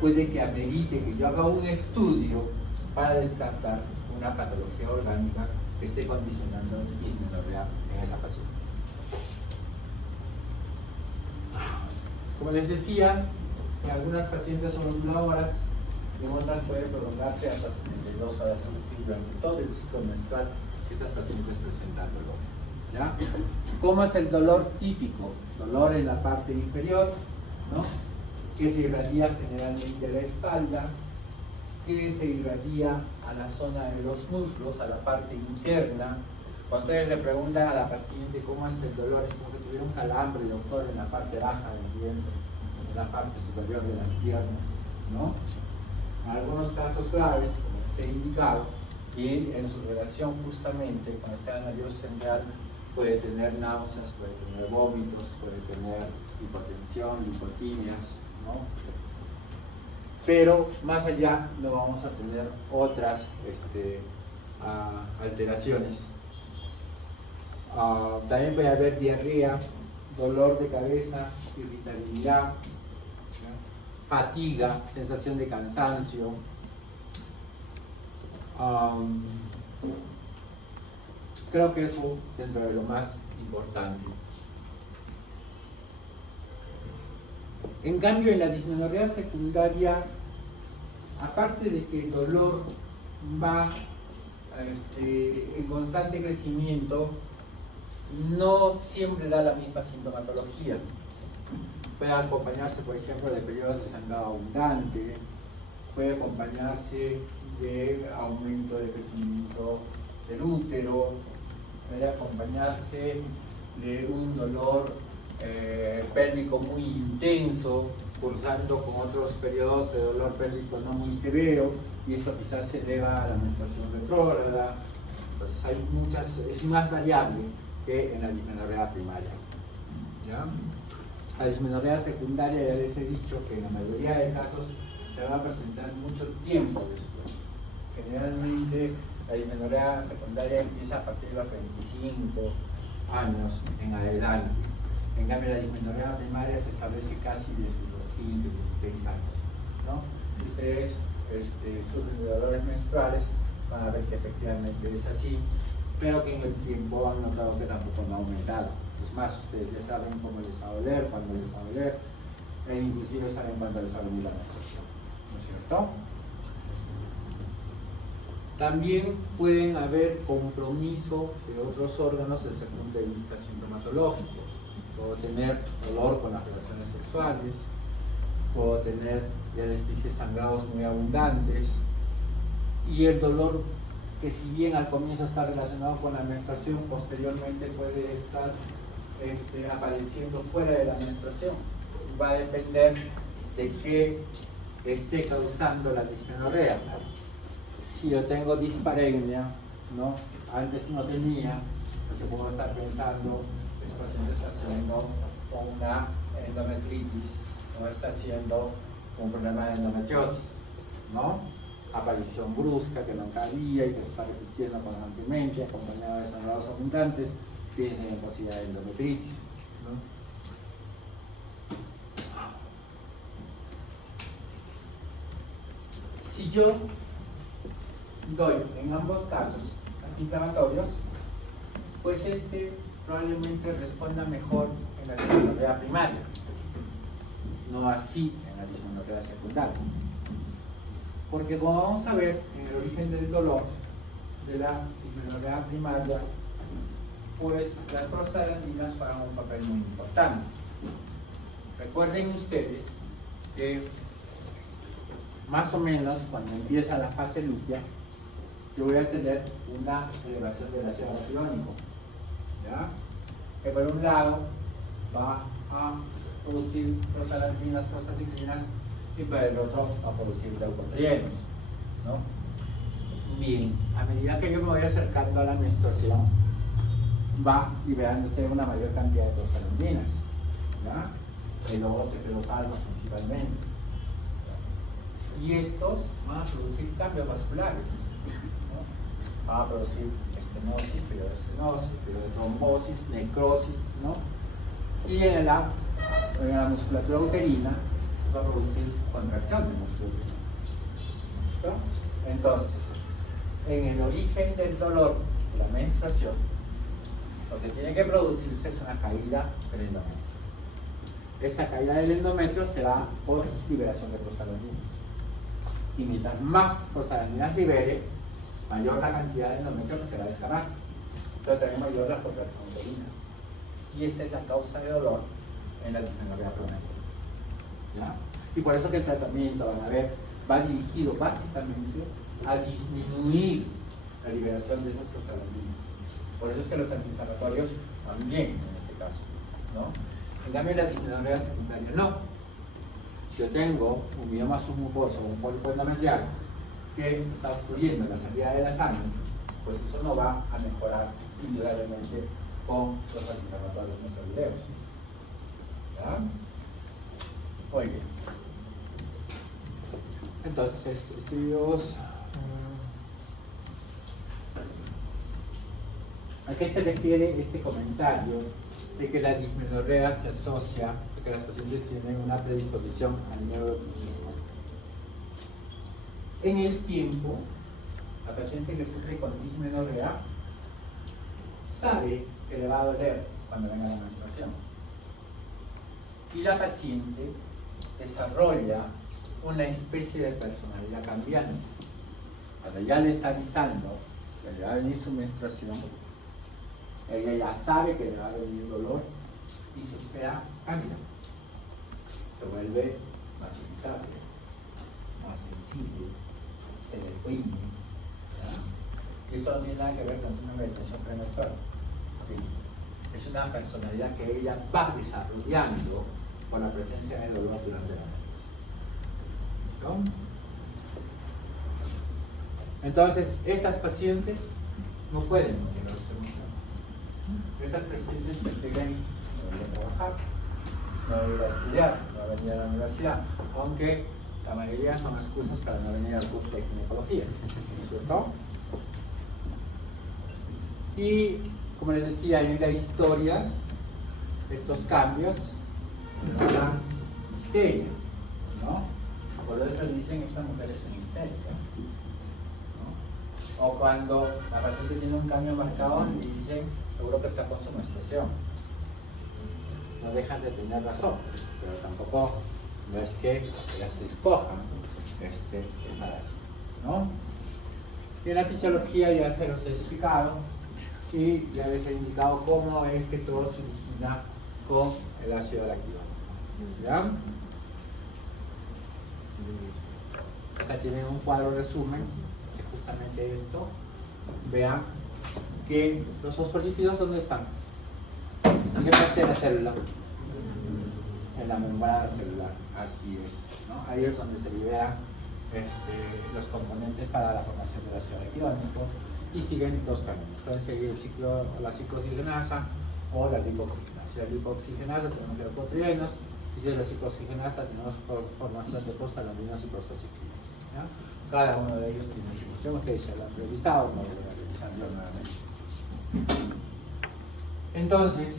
puede que amerite que yo haga un estudio para descartar una patología orgánica que esté condicionando dismenorrea en esa paciente. Como les decía, en algunas pacientes son 1 horas, en otras puede prolongarse hasta 72 horas, es decir, durante todo el ciclo menstrual que estas pacientes presentan dolor. ¿Ya? ¿Cómo es el dolor típico? Dolor en la parte inferior, ¿no? Que se irradia generalmente a la espalda, que se irradia a la zona de los muslos, a la parte interna. Cuando ustedes le preguntan a la paciente cómo es el dolor, es como que tuviera un calambre, doctor, en la parte baja del vientre, en la parte superior de las piernas, ¿no? en algunos casos graves, como se ha indicado, y en su relación justamente con el estado nervioso central puede tener náuseas, puede tener vómitos, puede tener hipotensión, lipotimias, ¿no? Pero más allá no vamos a tener otras alteraciones. También puede haber diarrea, dolor de cabeza, irritabilidad, ¿no? Fatiga, sensación de cansancio. Creo que eso dentro de lo más importante. En cambio, en la dismenorrea secundaria, aparte de que el dolor va en constante crecimiento, no siempre da la misma sintomatología. Puede acompañarse, por ejemplo, de periodos de sangrado abundante, puede acompañarse de aumento de crecimiento del útero, puede acompañarse de un dolor pélvico muy intenso, cursando con otros periodos de dolor pélvico no muy severo, y esto quizás se deba a la menstruación retrógrada. Entonces hay muchas, es más variable que en la dismenorrea primaria, ¿ya? La dismenorrea secundaria, ya les he dicho que en la mayoría de casos se va a presentar mucho tiempo después. Generalmente la dismenorrea secundaria empieza a partir de los 25 años en adelante. En cambio, la dismenorrea primaria se establece casi desde los 15, 16 años, ¿no? Si ustedes sufren de dolores menstruales, van a ver que efectivamente es así, pero que en el tiempo han notado que tampoco no ha aumentado. Es más, ustedes ya saben cómo les va a doler, cuándo les va a doler, e inclusive saben cuándo les va a venir la menstruación, ¿no es cierto? También pueden haber compromiso de otros órganos desde el punto de vista sintomatológico. Puedo tener dolor con las relaciones sexuales, puedo tener, ya les dije, sangrados muy abundantes, y el dolor, que si bien al comienzo está relacionado con la menstruación, posteriormente puede estar apareciendo fuera de la menstruación. Va a depender de qué esté causando la dismenorrea. Si yo tengo dispareunia, ¿no? Antes no tenía, entonces puedo estar pensando, este paciente está haciendo una endometritis, o está haciendo un problema de endometriosis, ¿no? Aparición brusca que nunca había y que se está repitiendo constantemente, acompañado de sangrados abundantes, piensen en posibilidad de endometritis, ¿no? Si yo doy en ambos casos antiinflamatorios, pues probablemente responda mejor en la dismenorrea primaria, no así en la dismenorrea secundaria. Porque como vamos a ver en el origen del dolor de la dismenorrea primaria, pues las prostaglandinas juegan un papel muy importante. Recuerden ustedes que más o menos cuando empieza la fase lútea, yo voy a tener una elevación del ácido araquidónico, ¿ya? Que por un lado va a producir prostaglandinas, prostaciclinas, y por el otro va a producir leucotrienos, ¿no? Bien, a medida que yo me voy acercando a la menstruación, va liberándose una mayor cantidad de prostaglandinas, ¿ya? El OCP2 alfa principalmente. Y estos van a producir cambios vasculares, ¿no? Van a producir estenosis, periodotrombosis, necrosis, ¿no? Y en la musculatura uterina va a producir contracción de músculo. ¿Listo? Entonces, en el origen del dolor de la menstruación, lo que tiene que producirse es una caída del endometrio. Esta caída del endometrio se da por liberación de prostaglandinas. Y mientras más prostaglandinas libere, mayor la cantidad de endometrio que se va a descargar, pero también mayor la contracción uterina. Y esta es la causa de dolor en la dismenorrea primaria, ¿ya? Y por eso que el tratamiento, van a ver, va dirigido básicamente a disminuir la liberación de esas prostaglandinas. Por eso es que los antiinflamatorios van bien en este caso, ¿no? En cambio, la dismenorrea secundaria no. Si yo tengo un mioma submucoso o un pólipo endometrial que está obstruyendo la salida de la sangre, pues eso no va a mejorar indudablemente con los antiinflamatorios no esteroideos. ¿Ya? Muy bien. Entonces, estudios. ¿A qué se refiere este comentario de que la dismenorrea se asocia a que las pacientes tienen una predisposición al neuroticismo? En el tiempo, la paciente que sufre con dismenorrea sabe que le va a doler cuando venga la menstruación. Y la paciente desarrolla una especie de personalidad cambiante. Cuando ya le está avisando que le va a venir su menstruación, ella ya sabe que le va a venir dolor y su esfera cambia. Se vuelve más irritable, más sensible, se le deprime. Y esto no tiene nada que ver con síndrome de tensión premenstrual. Es una personalidad que ella va desarrollando por la presencia de dolor durante la menstruación. ¿Listo? Entonces, estas pacientes no pueden controlar sus emociones. Estas pacientes prefieren no ir a trabajar, no ir a estudiar, no venir a la universidad, aunque la mayoría son excusas para no venir al curso de ginecología, ¿no es cierto? Y como les decía, en la historia, estos cambios dan histeria, ¿no? Por eso dicen que estas mujeres son histéricas, ¿no? O cuando la paciente tiene un cambio marcado, le dicen, seguro que está con su menstruación. No dejan de tener razón, pero tampoco no es que las escojan estar así, ¿no? Y en la fisiología ya se los he explicado y ya les he indicado cómo es que todo se origina con el ácido láctico. ¿Ya? Acá tienen un cuadro resumen de justamente esto. Vean que los fosfolípidos, ¿dónde están? ¿En qué parte de la célula? En la membrana celular, así es, ¿no? Ahí es donde se liberan los componentes para la formación del ácido araquidónico y siguen dos caminos. Pueden seguir la ciclooxigenasa o la lipoxigenasa. Si la lipoxigenasa tenemos lipotrienos y si la ciclooxigenasa tenemos formación de prostaglandinos y prostaciclinos. Cada uno de ellos tiene su función. Ustedes ya lo han revisado, no lo voy a revisar yo nuevamente. Entonces,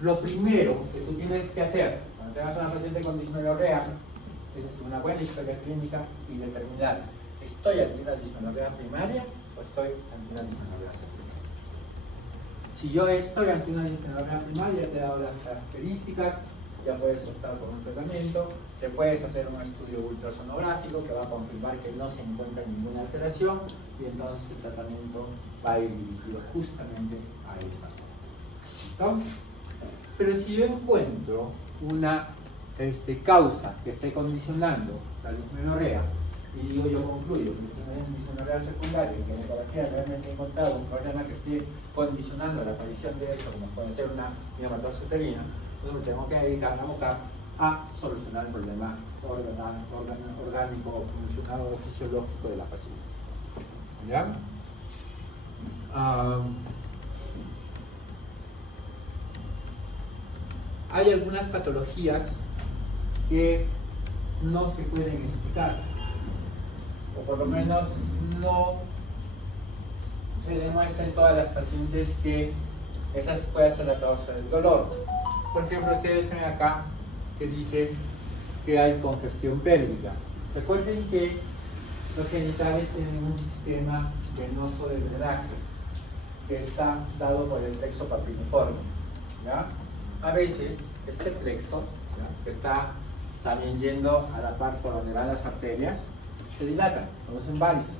lo primero que tú tienes que hacer cuando tengas una paciente con dismenorrea es hacer una buena historia clínica y determinar, ¿estoy ante una dismenorrea primaria o estoy ante una dismenorrea secundaria? Si yo estoy ante una dismenorrea primaria, te he dado las características, ya puedes optar por un tratamiento, te puedes hacer un estudio ultrasonográfico que va a confirmar que no se encuentra ninguna alteración y entonces el tratamiento va a ir dirigido justamente a esta zona. ¿Listo? Pero si yo encuentro una causa que esté condicionando la dismenorrea y digo, yo concluyo que es una dismenorrea secundaria y que en ecografía realmente he encontrado un problema que esté condicionando la aparición de esto, como puede ser una miomatosis uterina, entonces me tengo que dedicar a abocar a solucionar el problema orgánico o funcional o fisiológico de la paciente. ¿Ya? Hay algunas patologías que no se pueden explicar, o por lo menos no se demuestra en todas las pacientes que esa puede ser la causa del dolor. Por ejemplo, ustedes ven acá que dice que hay congestión pélvica. Recuerden que los genitales tienen un sistema venoso de drenaje que está dado por el plexo papiliforme, ¿ya? A veces este plexo, ¿ya?, que está también yendo a la par por donde van las arterias, se dilatan, producen varices,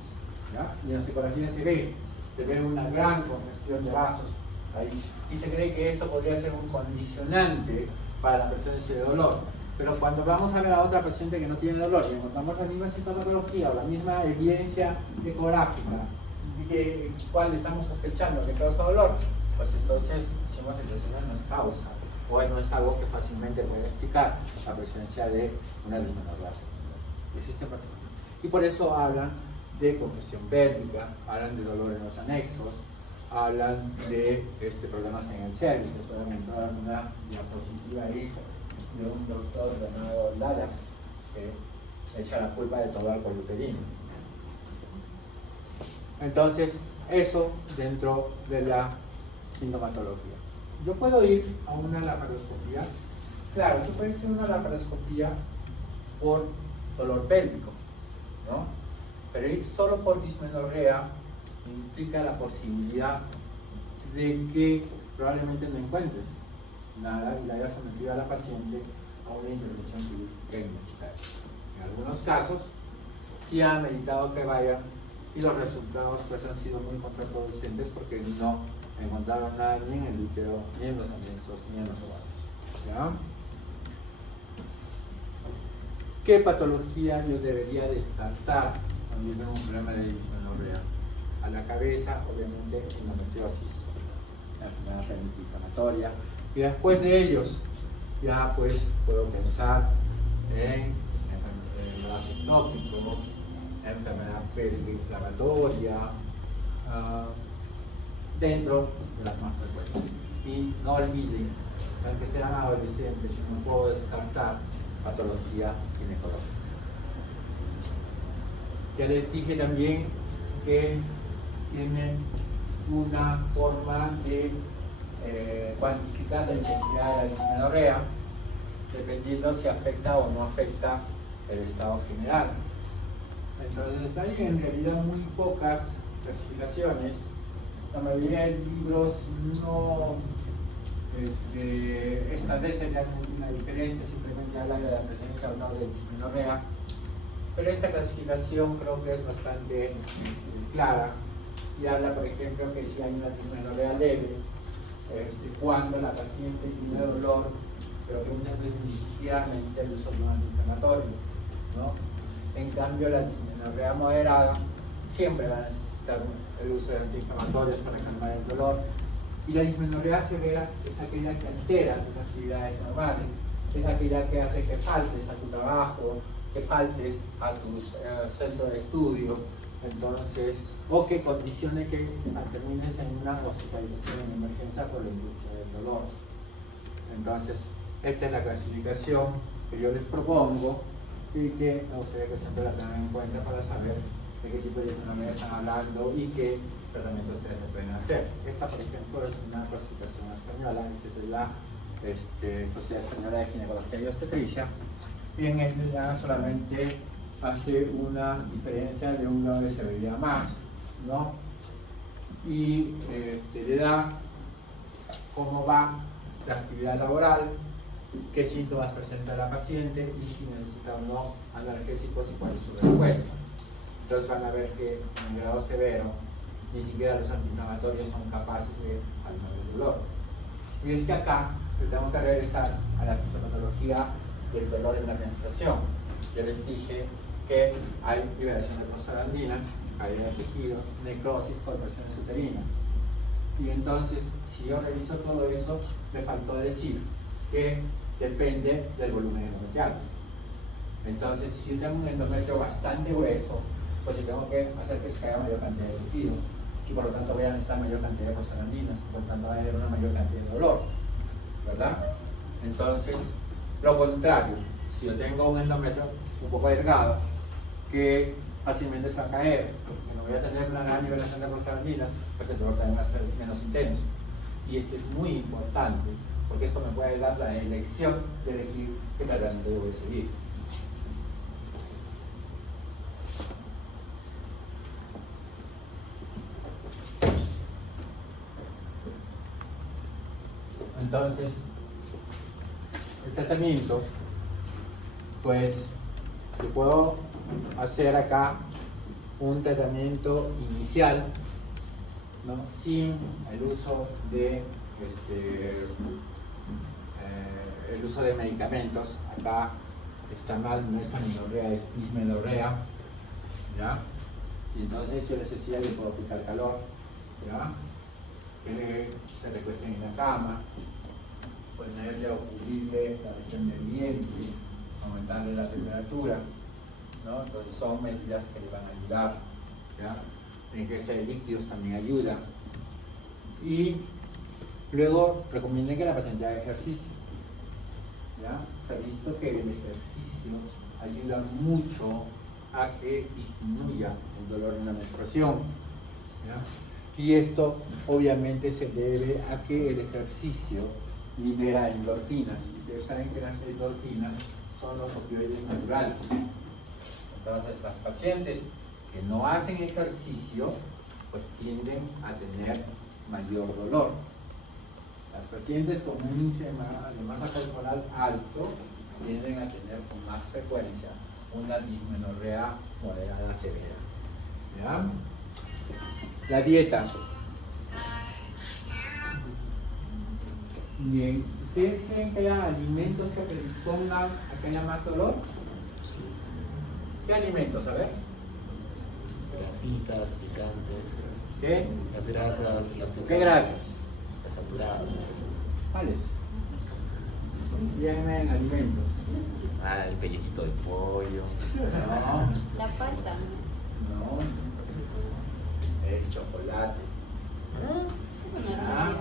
¿ya? Y en la ecografía se ve una gran congestión de vasos ahí, y se cree que esto podría ser un condicionante para la presencia de dolor. Pero cuando vamos a ver a otra paciente que no tiene dolor y encontramos la misma sintomatología o la misma evidencia ecográfica de cuál estamos sospechando que causa dolor, pues entonces decimos que no es causa o no es algo que fácilmente puede explicar la presencia de una dismenorrea secundaria. Existe patología. Y por eso hablan de congestión pélvica, hablan de dolor en los anexos, hablan de problemas en el cervix. Les voy a mostrar una diapositiva ahí de un doctor llamado Dallas que echa la culpa de todo al coluterino. Entonces, eso dentro de la sintomatología. Yo puedo ir a una laparoscopía. Claro, yo puedo hacer una laparoscopía por dolor pélvico, ¿no? Pero ir solo por dismenorrea implica la posibilidad de que probablemente no encuentres nada y la hayas sometido a la paciente a una intervención quirúrgica innecesaria. En algunos casos sí ha ameritado que vaya y los resultados pues han sido muy contraproducentes porque no encontraron nada ni en el útero, ni en los anexos, ni en los ovarios. ¿Ya? ¿Qué patología yo debería descartar cuando yo tengo un problema de dismenorrea? A la cabeza, obviamente, endometriosis, la enfermedad inflamatoria, y después de ellos ya pues puedo pensar en embarazo ectópico, enfermedad inflamatoria, dentro de las más frecuentes. Y no olviden, aunque sean adolescentes, yo no puedo descartar patología ginecológica. Ya les dije también que tienen una forma de cuantificar la intensidad de la dismenorrea dependiendo si afecta o no afecta el estado general. Entonces hay en realidad muy pocas clasificaciones. La mayoría de libros no establecen una diferencia, simplemente hablan de la presencia o no de dismenorrea. Pero esta clasificación creo que es bastante clara y habla, por ejemplo, que si hay una dismenorrea leve, cuando la paciente tiene dolor, pero que muchas veces ni siquiera necesita el uso de un antiinflamatorio, ¿no? En cambio, la dismenorrea moderada siempre va a necesitar el uso de antiinflamatorios para calmar el dolor. Y la dismenorrea severa es aquella que altera tus actividades normales, es aquella que hace que faltes a tu trabajo, que faltes a tu centro de estudio, entonces, o que condicione que termines en una hospitalización en emergencia por la industria del dolor. Entonces, esta es la clasificación que yo les propongo y que me gustaría que siempre la tengan en cuenta para saber de qué tipo de dismenorrea están hablando y qué tratamientos ustedes le pueden hacer. Esta, por ejemplo, es una clasificación española, esta es la Sociedad Española de Ginecología y Obstetricia, y en ella solamente hace una diferencia de un grado de severidad más, ¿no? Y le da cómo va la actividad laboral, qué síntomas presenta la paciente y si necesita o no analgésicos y cuál es su respuesta. Entonces van a ver que en grado severo ni siquiera los antiinflamatorios son capaces de calmar el dolor. Y es que acá tengo que regresar a la fisiopatología del dolor en la menstruación. Yo les dije que hay liberación de prostaglandinas, caída de tejidos, necrosis, contracciones uterinas. Y entonces, si yo reviso todo eso, me faltó decir que depende del volumen endometrial. Entonces, si yo tengo un endometrio bastante grueso, pues yo tengo que hacer que se caiga mayor cantidad de tejido y por lo tanto voy a necesitar mayor cantidad de prostaglandinas, por lo tanto va a haber una mayor cantidad de dolor, ¿verdad? Entonces, lo contrario, si yo tengo un endometrio un poco delgado, que fácilmente se va a caer, que no voy a tener una gran liberación de prostaglandinas, pues el dolor también va a ser menos intenso. Y esto es muy importante, porque esto me puede dar la elección de elegir qué tratamiento yo voy a seguir. Entonces, el tratamiento, pues, yo puedo hacer acá un tratamiento inicial, ¿no? Sin el uso de medicamentos. Acá está mal, no es amenorrea, es dismenorrea, ¿ya? Y entonces yo les decía, yo puedo aplicar calor, ¿ya? Que se recuesten en la cama, ponerle o cubrirle la región del vientre, aumentarle la temperatura, ¿no? Entonces son medidas que le van a ayudar, ¿ya? La ingesta de líquidos también ayuda. Y luego recomienden que la paciente haga ejercicio, ¿ya? Se ha visto que el ejercicio ayuda mucho a que disminuya el dolor en la menstruación, ¿ya? Y esto obviamente se debe a que el ejercicio libera endorfinas. Ustedes saben que las endorfinas son los opioides naturales. Entonces las pacientes que no hacen ejercicio pues tienden a tener mayor dolor. Las pacientes con un índice de masa corporal alto tienden a tener con más frecuencia una dismenorrea moderada severa, ¿ya? La dieta. Bien, ¿ustedes creen que haya alimentos que predispongan a que haya más dolor? ¿Qué alimentos? A ver. Grasitas, picantes, ¿Qué? las grasas, las picantes, ¿Qué grasas? las saturadas. ¿Cuáles? Vienen alimentos. Ah, el pellejito de pollo. No, La palta. no. El chocolate. ¿Ya?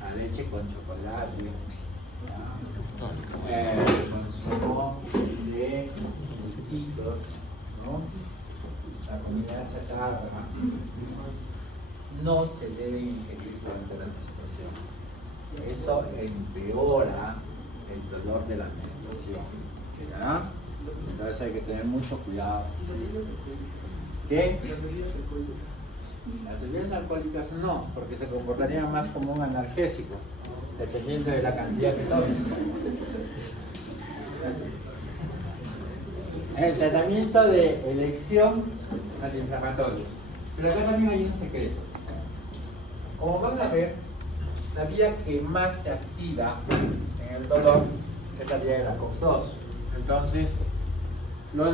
La leche con chocolate. ¿Ya? El consumo de gustitos, ¿no? La comida chatarra no se debe ingerir durante la menstruación. Eso empeora el dolor de la menstruación, ¿ya? Entonces hay que tener mucho cuidado. ¿Qué? Las bebidas alcohólicas no, porque se comportarían más como un analgésico, dependiendo de la cantidad que tomes. El tratamiento de elección antiinflamatorio. Pero acá también hay un secreto. Como van a ver, la vía que más se activa en el dolor es la vía de la COX-2. Entonces,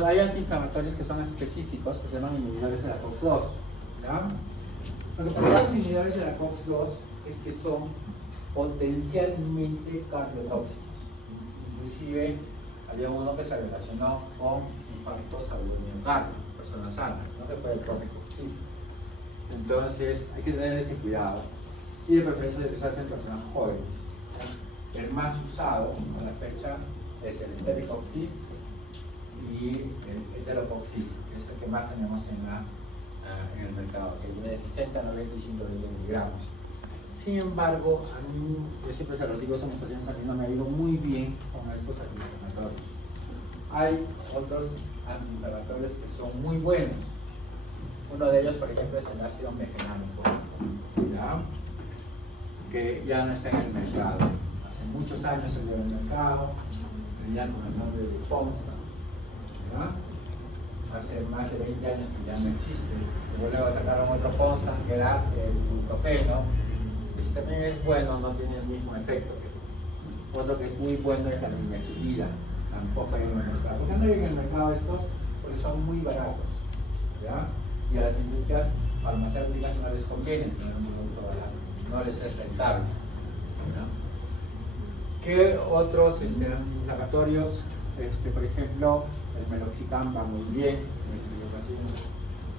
hay antiinflamatorios que son específicos, que se llaman inhibidores de la COX-2. ¿Ya? Lo que pasa con los inhibidores de la COX-2 es que son potencialmente cardiotóxicos. Inclusive, había uno que se relacionó con infartos agudos de miocardio, personas sanas, ¿no? Que fue el propio COX-2. Entonces, hay que tener ese cuidado. Y de preferencia de usarse en personas jóvenes. El más usado a la fecha es el celecoxib y el heterocoxib, que es el que más tenemos en el mercado, que viene de 60, 90 y 120 miligramos. Sin embargo, a mí, yo siempre se los digo a mis pacientes, a mí no me ha ido muy bien con estos antiinflamatorios. Hay otros antiinflamatorios que son muy buenos. Uno de ellos, por ejemplo, es el ácido mefenámico, ¿ya? Que ya no está en el mercado. Hace muchos años se dio en el mercado, ya con el nombre de Ponsa, ¿ya? Hace más de 20 años que ya no existe. Luego sacaron otro Ponsa, que era el ibuprofeno, que si también es bueno, no tiene el mismo efecto. Otro que es muy bueno es la nimesulida, tampoco hay en el mercado. ¿Por qué no hay en el mercado estos? Porque son muy baratos, ¿ya? Y a las industrias farmacéuticas no les conviene tener un producto barato, no les es rentable, ¿ya? ¿Qué otros inflamatorios? Por ejemplo, el meloxicam va muy bien,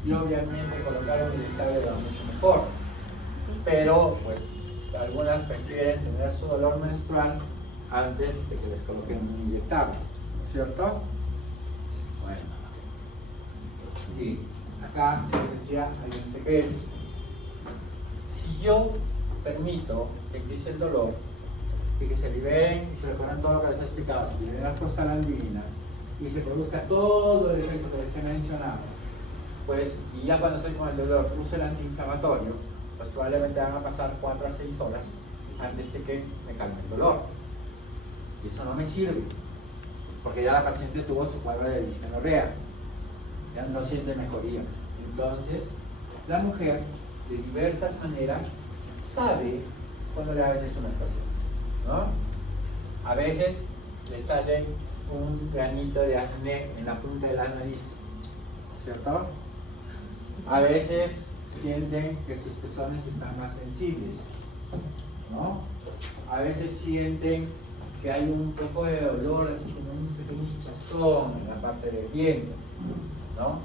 y obviamente colocar un inyectable va mucho mejor, pero pues algunas prefieren tener su dolor menstrual antes de que les coloquen un inyectable, ¿no es cierto? Bueno, y acá, les decía, hay un secreto. Si yo permito que empiece el dolor y que se liberen y se recuerden todo lo que les he explicado, se liberen las prostaglandinas y se produzca todo el efecto que les he mencionado, pues, y ya cuando estoy con el dolor uso el antiinflamatorio, pues probablemente van a pasar 4 a 6 horas antes de que me calme el dolor. Y eso no me sirve, porque ya la paciente tuvo su cuadro de dismenorrea, ya no siente mejoría. Entonces, la mujer, de diversas maneras, sabe cuando le va a venir su menstruación, ¿no? A veces le sale un granito de acné en la punta de la nariz, ¿cierto? A veces sienten que sus pezones están más sensibles, ¿no? A veces sienten que hay un poco de dolor, así como un pequeño hinchazón en la parte del vientre, ¿no?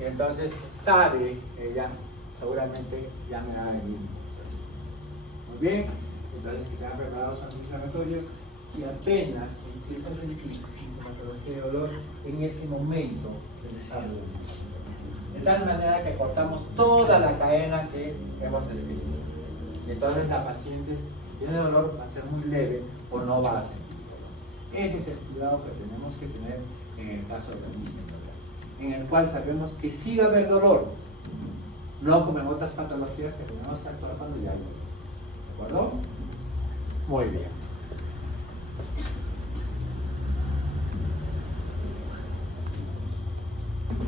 Y entonces sabe que ya seguramente ya me va a venir menstruación. Muy bien, entonces que están preparados antiinflamatorios y apenas empieza a sentir sintomatología de dolor en ese momento de desarrollo. De tal manera que cortamos toda la cadena que hemos descrito. Y entonces la paciente, si tiene dolor, va a ser muy leve o no va a sentir dolor. Ese es el cuidado que tenemos que tener en el caso de la disnea, en el cual sabemos que sí va a haber dolor, no como en otras patologías que tenemos que actuar cuando ya hay dolor. ¿De acuerdo? Muy bien.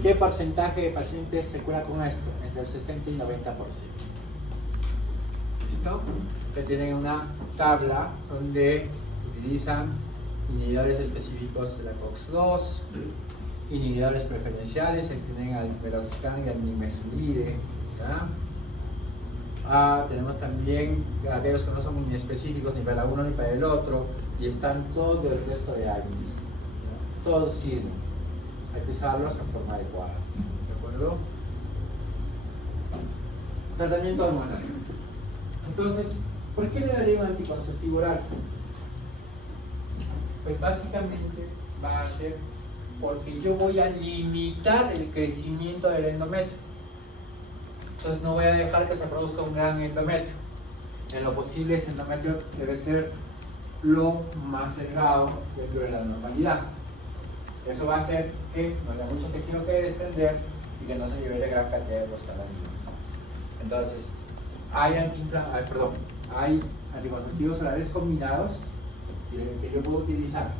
¿Qué porcentaje de pacientes se cura con esto? Entre el 60 y 90%. ¿Listo? Que tienen una tabla donde utilizan inhibidores específicos de la COX-2, inhibidores preferenciales, que tienen al meloxicam y al nimesulide. Tenemos también aquellos que no son inespecíficos ni para uno ni para el otro, y están todo el resto de años. Todos sirven. Hay que usarlos en forma adecuada. ¿De acuerdo? Tratamiento hormonal. Entonces, ¿por qué le daré un anticonceptivo oral? Pues básicamente va a ser porque yo voy a limitar el crecimiento del endometrio. Entonces no voy a dejar que se produzca un gran endometrio. En lo posible ese endometrio debe ser lo más delgado dentro de la normalidad. Eso va a hacer que no haya mucho tejido que desprender y que no se libere gran cantidad de prostaglandinas. Entonces, hay anticonceptivos orales combinados que yo puedo utilizar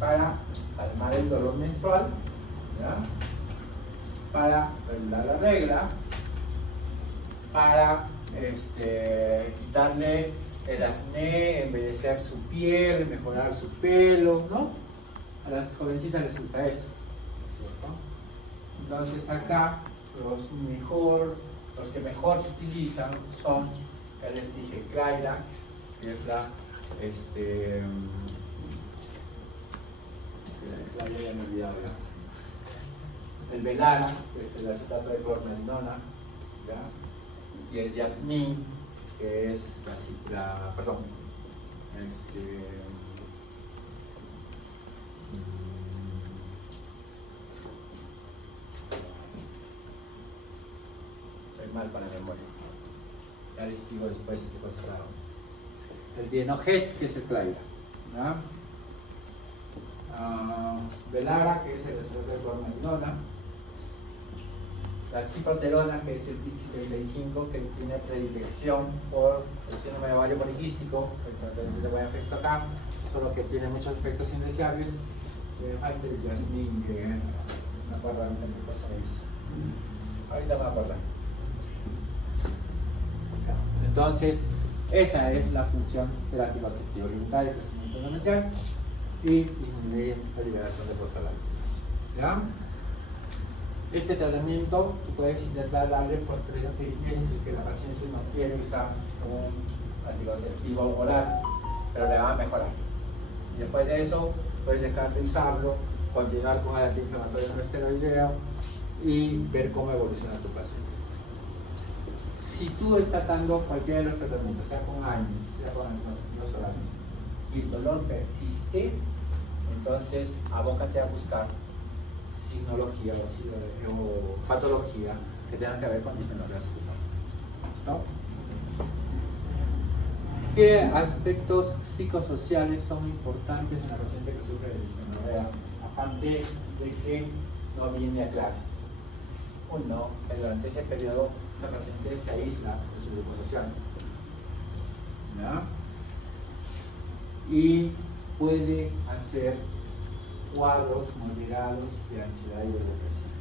para calmar el dolor menstrual, ¿verdad? Para regular la regla, para quitarle el acné, embellecer su piel, mejorar su pelo, ¿no? A las jovencitas les gusta eso, ¿cierto? Entonces acá los que mejor se utilizan son, ya les dije, Claira, que es la Claira ya me he olvidado ya. El Velara, que es el acetato de clornalidona, ¿ya? Y el Yasmin, que es mal para la memoria. Ya les digo después qué cosa era. El Dienogest, que es el Claira. Velara, que es el acetato de clornalidona. La ciproterona, que es el TIC35, que tiene predilección por el síndrome de ovario poliquístico, que no tiene buen efecto acá, solo que tiene muchos efectos indeseables. Falta el Yasmin, que no me acuerdo qué cosa es. Ahorita me acuerdo. Entonces, esa es la función del anticonceptivo: limitar el crecimiento endometrial y disminuir la liberación de prostaglandinas. ¿Ya? Este tratamiento tú puedes intentar darle por 3 a 6 meses si es que la paciente no quiere usar un anticonceptivo oral, pero le va a mejorar. Y después de eso, puedes dejar de usarlo, continuar con el antiinflamatorio no esteroideo y ver cómo evoluciona tu paciente. Si tú estás dando cualquiera de los tratamientos, sea con AINES, sea con anticonceptivos orales, y el dolor persiste, entonces abócate a buscar signología o patología que tenga que ver con dismenorrea secundaria. ¿Listo? ¿Qué aspectos psicosociales son importantes en la paciente que sufre de dismenorrea, aparte de que no viene a clases? Uno, que durante ese periodo esta paciente se aísla de su grupo social, ¿ya? Y puede hacer cuadros moderados de ansiedad y de depresión.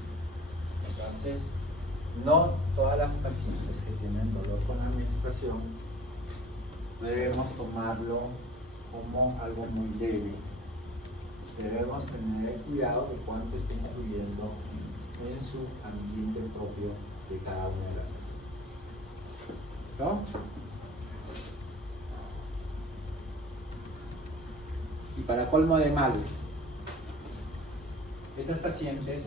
Entonces, no todas las pacientes que tienen dolor con la menstruación debemos tomarlo como algo muy leve. Debemos tener cuidado de cuánto está influyendo en su ambiente propio de cada una de las pacientes. ¿Listo? Y para colmo de males, estas pacientes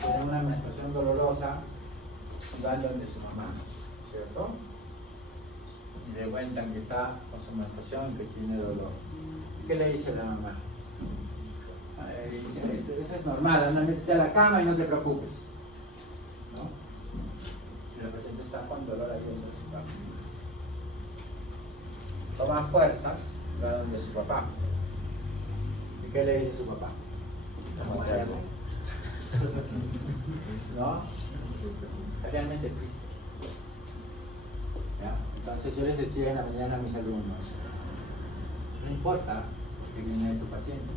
tienen una menstruación dolorosa y van donde su mamá, ¿cierto? Y le cuentan que está con su menstruación, que tiene dolor. ¿Qué le dice la mamá? Le dice, eso es normal, anda, métete a la cama y no te preocupes, ¿no? Y la paciente está con dolor ahí en su cama. Toma fuerzas, va donde su papá. ¿Y qué le dice su papá? Tómate algo. ¿No? Es realmente triste. ¿Ya? Entonces yo les decía en la mañana a mis alumnos, no importa que viene tu paciente,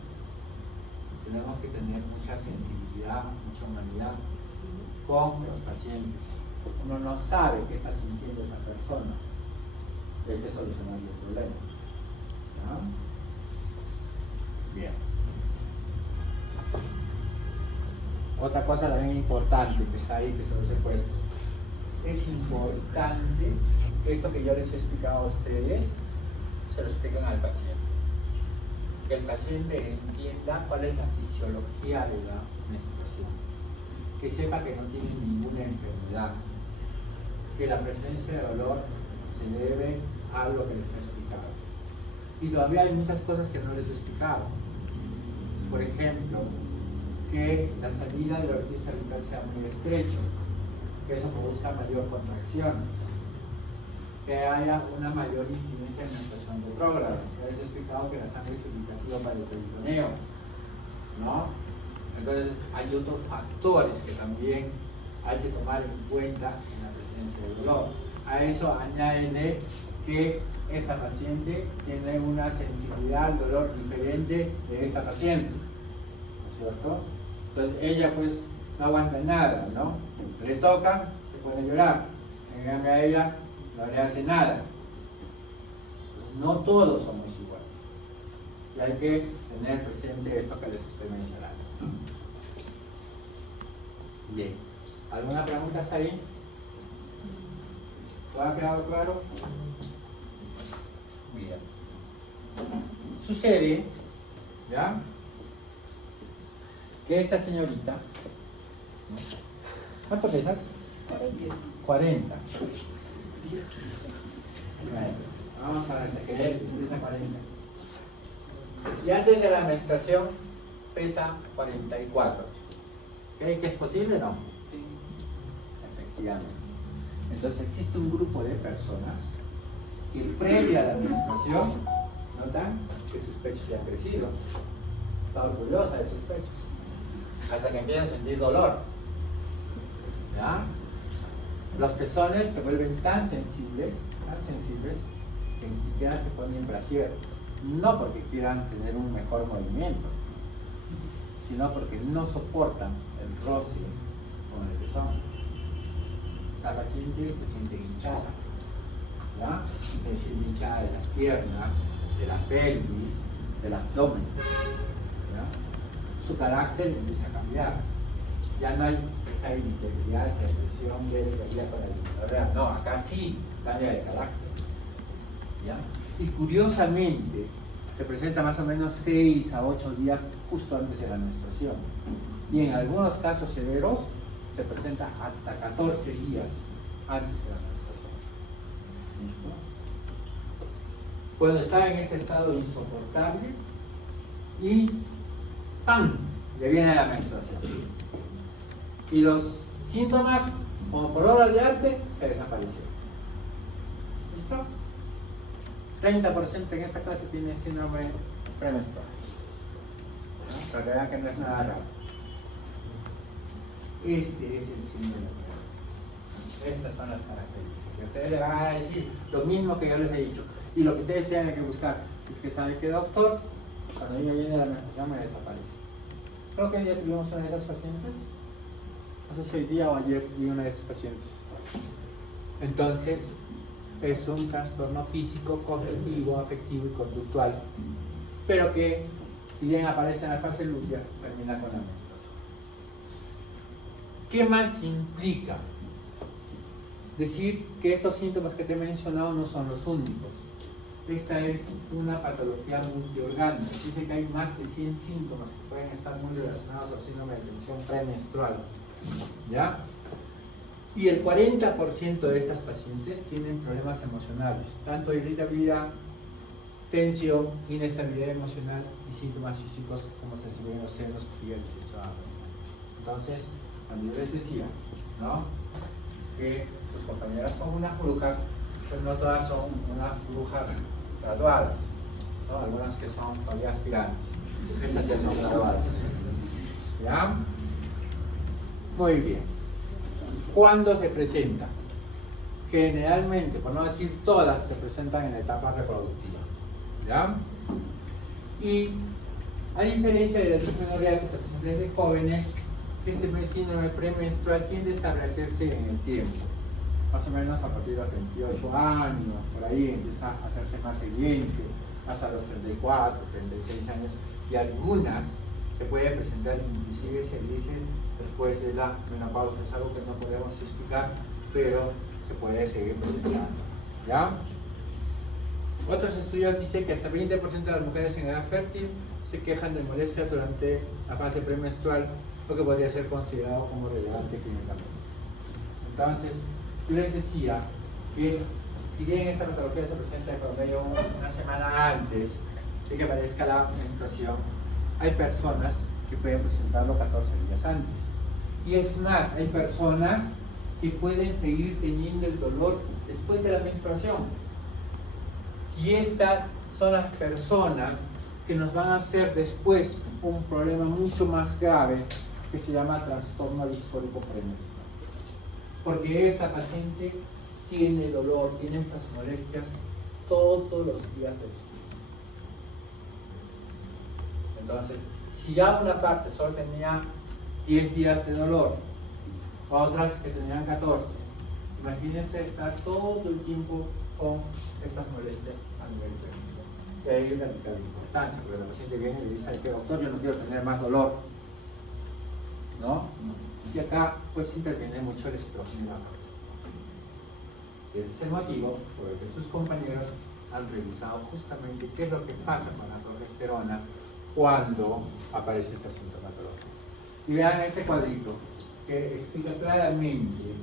tenemos que tener mucha sensibilidad, mucha humanidad con los pacientes. Uno no sabe qué está sintiendo esa persona, y hay que solucionar el problema. ¿Ya? Bien. Otra cosa también importante que está ahí, que se los he puesto. Es importante que esto que yo les he explicado a ustedes, se lo expliquen al paciente. Que el paciente entienda cuál es la fisiología de la menstruación. Que sepa que no tiene ninguna enfermedad. Que la presencia de dolor se debe a lo que les he explicado. Y todavía hay muchas cosas que no les he explicado. Por ejemplo, que la salida del orificio cervical sea muy estrecho, que eso produzca mayor contracción, que haya una mayor incidencia en menstruación retrógrada. Ya les he explicado que la sangre es indicativa para el peritoneo, ¿no? Entonces hay otros factores que también hay que tomar en cuenta en la presencia de dolor. A eso añádele que esta paciente tiene una sensibilidad al dolor diferente de esta paciente, ¿no es cierto? Entonces ella pues no aguanta nada, ¿no? Le toca, se puede llorar. En cambio a ella no le hace nada. Pues no todos somos iguales. Y hay que tener presente esto que les estoy mencionando. Bien. ¿Alguna pregunta hasta ahí? ¿Todo ha quedado claro? Bien. Sucede, ¿ya?, que esta señorita, ¿cuánto pesas? 40. Bueno, vamos a creer que pesa 40. Y antes de la menstruación pesa 44. ¿Creen que es posible o no? Sí. Efectivamente. Entonces existe un grupo de personas que previa a la menstruación notan que sus pechos ya han crecido. Está orgullosa de sus pechos. Hasta que empiezan a sentir dolor. ¿Ya? Los pezones se vuelven tan sensibles, que ni siquiera se ponen brasier. No porque quieran tener un mejor movimiento, sino porque no soportan el roce con el pezón. La paciente se siente hinchada, ¿ya? Se siente hinchada de las piernas, de la pelvis, del abdomen, ¿ya? Su carácter empieza a cambiar. Ya no hay esa integridad, esa expresión de teoría para la verdad. No, acá sí cambia de carácter, ¿ya? Y curiosamente se presenta más o menos 6 a 8 días justo antes de la menstruación. Y en algunos casos severos se presenta hasta 14 días antes de la menstruación. ¿Listo? Cuando está en ese estado insoportable y ¡pam!, le viene la menstruación. Y los síntomas, como por obra de arte, se desaparecieron. ¿Listo? 30% en esta clase tiene síndrome premenstrual. ¿No? Para que vean que no es nada raro. Este es el síndrome premenstrual. Estas son las características. Y ustedes le van a decir lo mismo que yo les he dicho. Y lo que ustedes tienen que buscar es que sabe que, doctor, cuando a mí me viene la menstruación me desaparece. Creo que hoy día tuvimos una de esas pacientes. No sé si hoy día o ayer vi una de esas pacientes. Entonces, es un trastorno físico, cognitivo, afectivo y conductual, pero que, si bien aparece en la fase lútea, termina con la menstruación. ¿Qué más implica? Decir que estos síntomas que te he mencionado no son los únicos. esta es una patología multiorgánica. Dice que hay más de 100 síntomas que pueden estar muy relacionados al síndrome de tensión premenstrual. ¿Ya? Y el 40% de estas pacientes tienen problemas emocionales, tanto irritabilidad, tensión, inestabilidad emocional y síntomas físicos como sensibilidad en los senos, fieles y trabajo. Entonces, cuando yo les decía, ¿no?, que sus compañeras son unas brujas, pues no todas son unas brujas graduadas, ¿no? Algunas que son todavía aspirantes, estas ya son graduadas. ¿Ya? Muy bien. ¿Cuándo se presenta? Generalmente, por no decir todas, se presentan en la etapa reproductiva. ¿Ya? Y a diferencia de la dismenorrea que se presenta desde jóvenes, este síndrome premenstrual tiende a establecerse en el tiempo, más o menos a partir de los 28 años, por ahí empieza a hacerse más evidente, hasta los 34, 36 años, y algunas se pueden presentar, inclusive se dicen después de la menopausia. Es algo que no podemos explicar, pero se puede seguir presentando. ¿Ya? Otros estudios dicen que hasta el 20% de las mujeres en edad fértil se quejan de molestias durante la fase premenstrual, lo que podría ser considerado como relevante clínicamente. Entonces, yo les decía que si bien esta patología se presenta en promedio una semana antes de que aparezca la menstruación, hay personas que pueden presentarlo 14 días antes. Y es más, hay personas que pueden seguir teniendo el dolor después de la menstruación. Y estas son las personas que nos van a hacer después un problema mucho más grave que se llama trastorno disfórico premenstrual. Porque esta paciente tiene dolor, tiene estas molestias todos los días del ciclo. Entonces, si ya una parte solo tenía 10 días de dolor, otras que tenían 14, imagínense estar todo el tiempo con estas molestias a nivel premenstrual. Y ahí hay una vital importancia, porque la paciente viene y le dice: "Ay, doctor, yo no quiero tener más dolor", ¿no? Y acá pues interviene mucho el estrógeno y la progesterona. Ese es el motivo por el que sus compañeros han revisado justamente qué es lo que pasa con la progesterona cuando aparece esta sintomatología. Y vean este cuadrito que explica claramente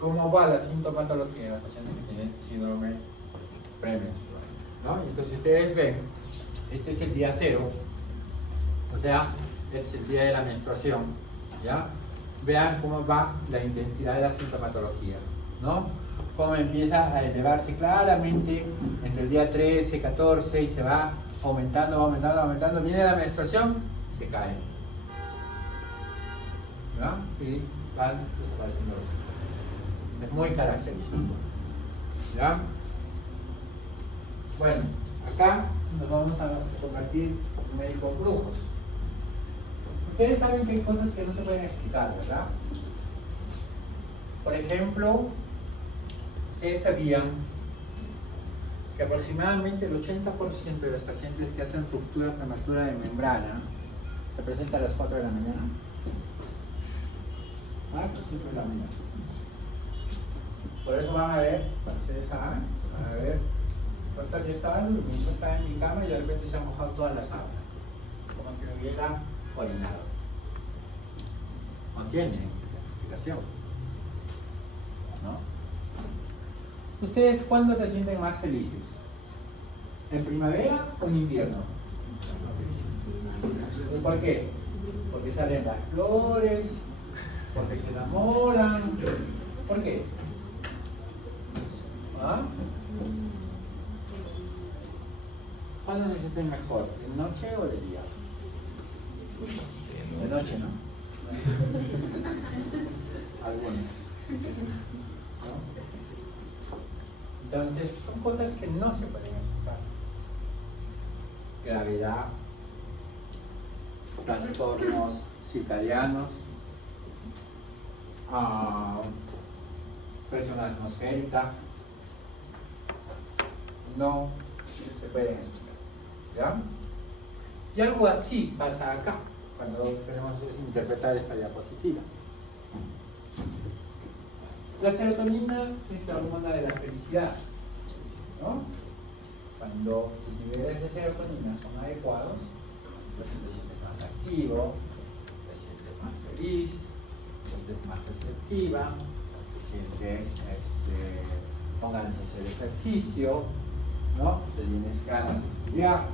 cómo va la sintomatología de la paciente que tiene síndrome premenstrual, ¿no? Entonces ustedes ven, este es el día 0, o sea, es el día de la menstruación, ¿ya? Vean cómo va la intensidad de la sintomatología, ¿no? Cómo empieza a elevarse claramente entre el día 13, 14 y se va aumentando, viene la menstruación, se cae, ¿no? Y van desapareciendo los síntomas. Es muy característico, ¿ya? Bueno, acá nos vamos a convertir en médicos brujos. Ustedes saben que hay cosas que no se pueden explicar, ¿verdad? Por ejemplo, ustedes sabían que aproximadamente el 80% de los pacientes que hacen ruptura prematura de membrana se presenta a las 4 de la mañana. Pues 5 de la mañana. Por eso van a ver, cuando ustedes saben, van a ver, doctor, yo estaba en mi cama y de repente se ha mojado toda la sábana, como que me hubiera orinado. No tiene explicación, ¿no? ¿Ustedes cuándo se sienten más felices? ¿En primavera o en invierno? ¿Por qué? Porque salen las flores, porque se enamoran. ¿Por qué? ¿Ah? ¿Cuándo se sienten mejor? ¿De noche o de día? De noche, ¿no? Algunos, ¿no? Entonces, son cosas que no se pueden explicar. Gravedad, trastornos circadianos, presión atmosférica, no se pueden explicar, ¿ya? Y algo así pasa acá, cuando queremos interpretar esta diapositiva. La serotonina es la hormona de la felicidad. ¿no? Cuando tus niveles de serotonina son adecuados, pues te sientes más activo, te sientes más feliz, te sientes más receptiva, te sientes con ganas de hacer ejercicio, ¿no? Te tienes ganas de estudiar.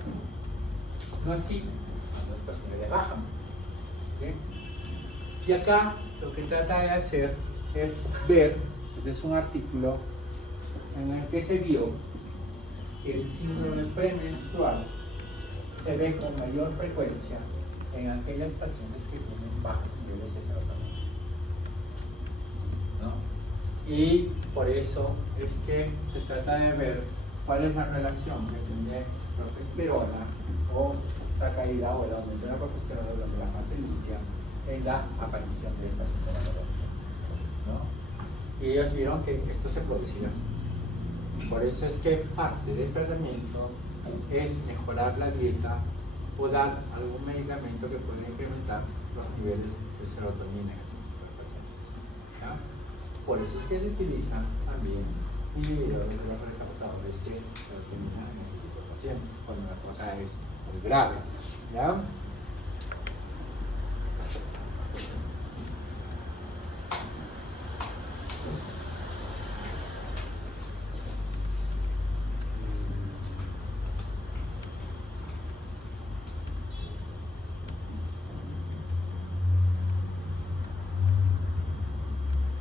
No así cuando estos niveles bajan. ¿Okay? Y acá lo que trata de hacer es ver, este es un artículo en el que se vio que el síndrome premenstrual se ve con mayor frecuencia en aquellas pacientes que tienen bajos niveles de serotonina, ¿no? Y por eso es que se trata de ver cuál es la relación que tiene progesterona o la caída o el aumento de la progesterona durante la fase lútea en la aparición de esta sintomatología, ¿no? Y ellos vieron que esto se producía. Por eso es que parte del tratamiento es mejorar la dieta o dar algún medicamento que pueda incrementar los niveles de serotonina en estos tipos de pacientes, ¿ya? Por eso es que se utilizan también inhibidores de los recaptadores de serotonina en este tipo de pacientes, cuando la cosa es muy grave, ¿ya?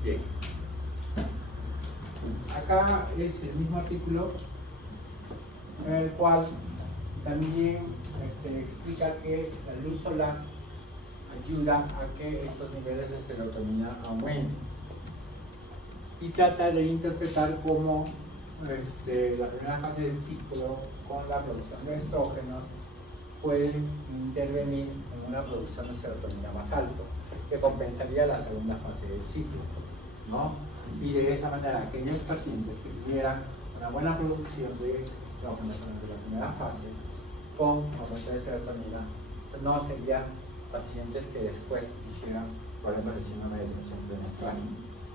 Bien. Acá es el mismo artículo en el cual también explica que la luz solar ayuda a que estos niveles de serotonina aumenten y trata de interpretar cómo la primera fase del ciclo con la producción de estrógenos pueden intervenir en una producción de serotonina más alto que compensaría la segunda fase del ciclo, ¿no? Y de esa manera aquellos pacientes que tuvieran una buena producción de estrógenos durante la primera fase con aumento de serotonina no serían pacientes que después hicieran problemas de síndrome de tensión premenstrual,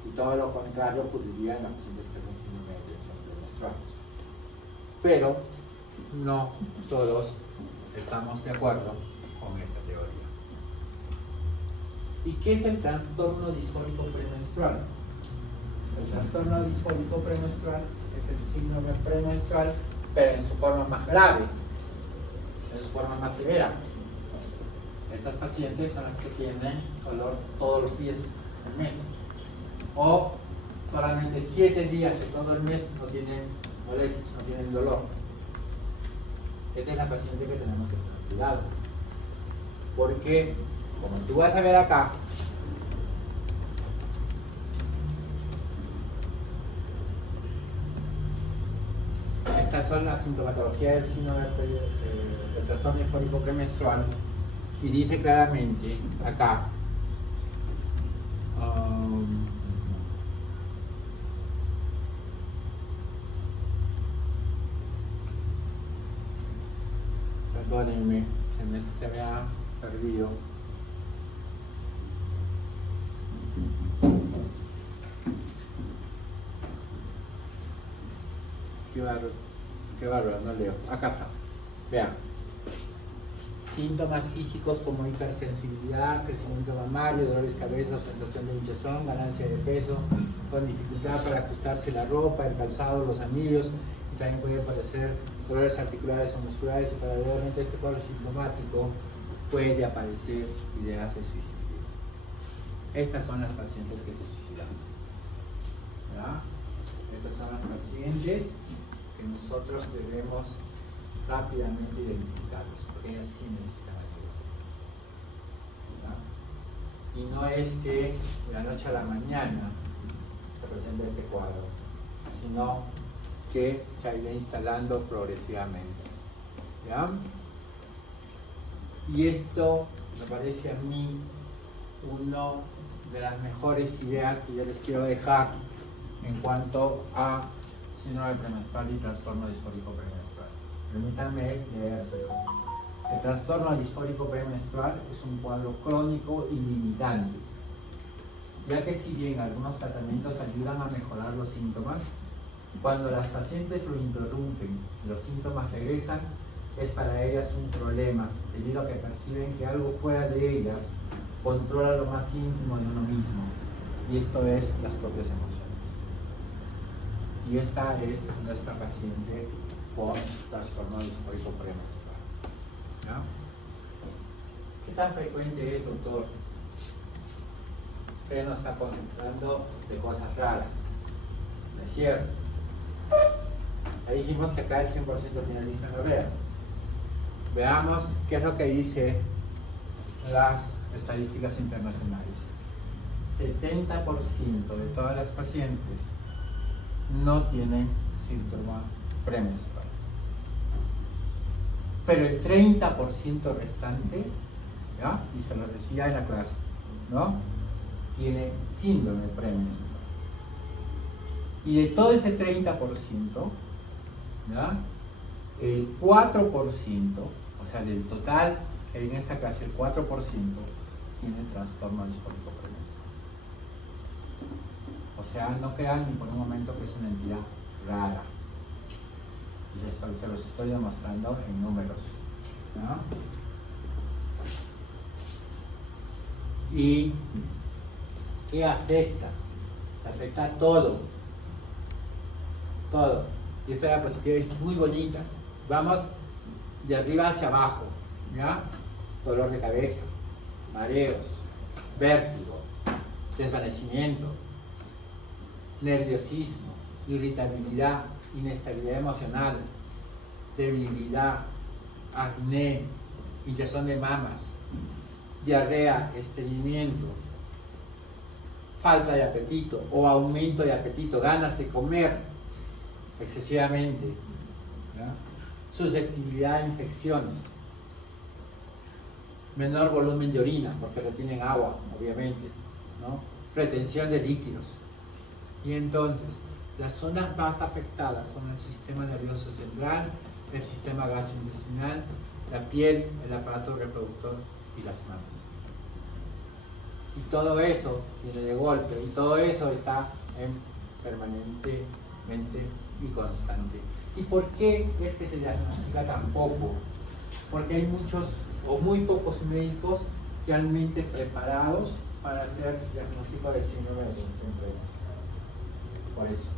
y todo lo contrario ocurriría en los pacientes que son síndrome de tensión premenstrual. Pero no todos estamos de acuerdo con esta teoría. ¿Y qué es el trastorno disfórico premenstrual? El trastorno disfórico premenstrual es el síndrome premenstrual, pero en su forma más grave, en su forma más severa. Estas pacientes son las que tienen dolor todos los días del mes, o solamente 7 días de todo el mes no tienen molestias, no tienen dolor. Esta es la paciente que tenemos que tener cuidado, porque como tú vas a ver acá, estas son las sintomatologías del síndrome del trastorno disfórico premenstrual, y dice claramente acá perdónenme, se me ha perdido. Qué bárbaro, no leo. Acá está. Vean. Síntomas físicos como hipersensibilidad, crecimiento mamario, dolores de cabeza, sensación de hinchazón, ganancia de peso, con dificultad para ajustarse la ropa, el calzado, los anillos, y también puede aparecer dolores articulares o musculares, y paralelamente a este cuadro sintomático puede aparecer ideas de suicidio. Estas son las pacientes que se suicidan, ¿verdad? Estas son las pacientes que nosotros debemos rápidamente identificarlos, porque ellas sí necesitan ayuda, ¿verdad? Y no es que de la noche a la mañana se presente este cuadro, sino que se ha ido instalando progresivamente, ¿ya? Y esto me parece a mí una de las mejores ideas que yo les quiero dejar en cuanto a síndrome premenstrual y trastorno disfórico premenstrual. Permítanme leérselo. El trastorno disfórico premenstrual es un cuadro crónico y limitante, ya que si bien algunos tratamientos ayudan a mejorar los síntomas, Cuando las pacientes lo interrumpen, los síntomas regresan, es para ellas un problema, debido a que perciben que algo fuera de ellas controla lo más íntimo de uno mismo, y esto es las propias emociones. Y esta es nuestra paciente con trastorno disfórico premenstrual. ¿Ya? ¿Qué tan frecuente es, doctor? Usted nos está concentrando de cosas raras, ¿no es cierto? Ya dijimos que acá el 100% tiene dismenorrea. Veamos qué es lo que dice las estadísticas internacionales. 70% de todas las pacientes no tienen síntoma premenstrual. Pero el 30% restante, ¿ya? Y se los decía en la clase, ¿no? Tiene síndrome premenstrual. Y de todo ese 30%, ¿ya? El 4%, o sea, del total que hay en esta clase, el 4% tiene trastorno disfórico premenstrual. O sea, no crean ni por un momento que es una entidad rara. Y se los estoy demostrando en números, ¿no? ¿Y qué afecta? Afecta a todo. Todo. Y esta diapositiva es muy bonita. Vamos de arriba hacia abajo, ¿ya? Dolor de cabeza, mareos, vértigo, desvanecimiento, nerviosismo, irritabilidad, inestabilidad emocional, debilidad, acné, hinchazón de mamas, diarrea, estreñimiento, falta de apetito o aumento de apetito, ganas de comer excesivamente, ¿ya? Susceptibilidad a infecciones, menor volumen de orina porque retienen agua, obviamente, ¿no? Retención de líquidos. Y entonces, las zonas más afectadas son el sistema nervioso central, el sistema gastrointestinal, la piel, el aparato reproductor y las manos. Y todo eso viene de golpe, y todo eso está permanentemente y constante. ¿Y por qué es que se diagnostica tan poco? Porque hay muchos o muy pocos médicos realmente preparados para hacer diagnóstico de síndrome de tensión premenstrual. Por eso.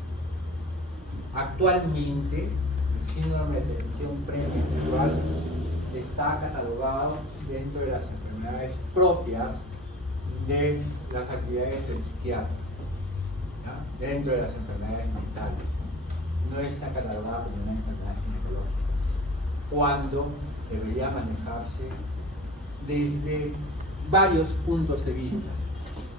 Actualmente, el síndrome de tensión premenstrual está catalogado dentro de las enfermedades propias de las actividades del psiquiatra, ¿ya? Dentro de las enfermedades mentales. No está catalogada como una enfermedad ginecológica, cuando debería manejarse desde varios puntos de vista.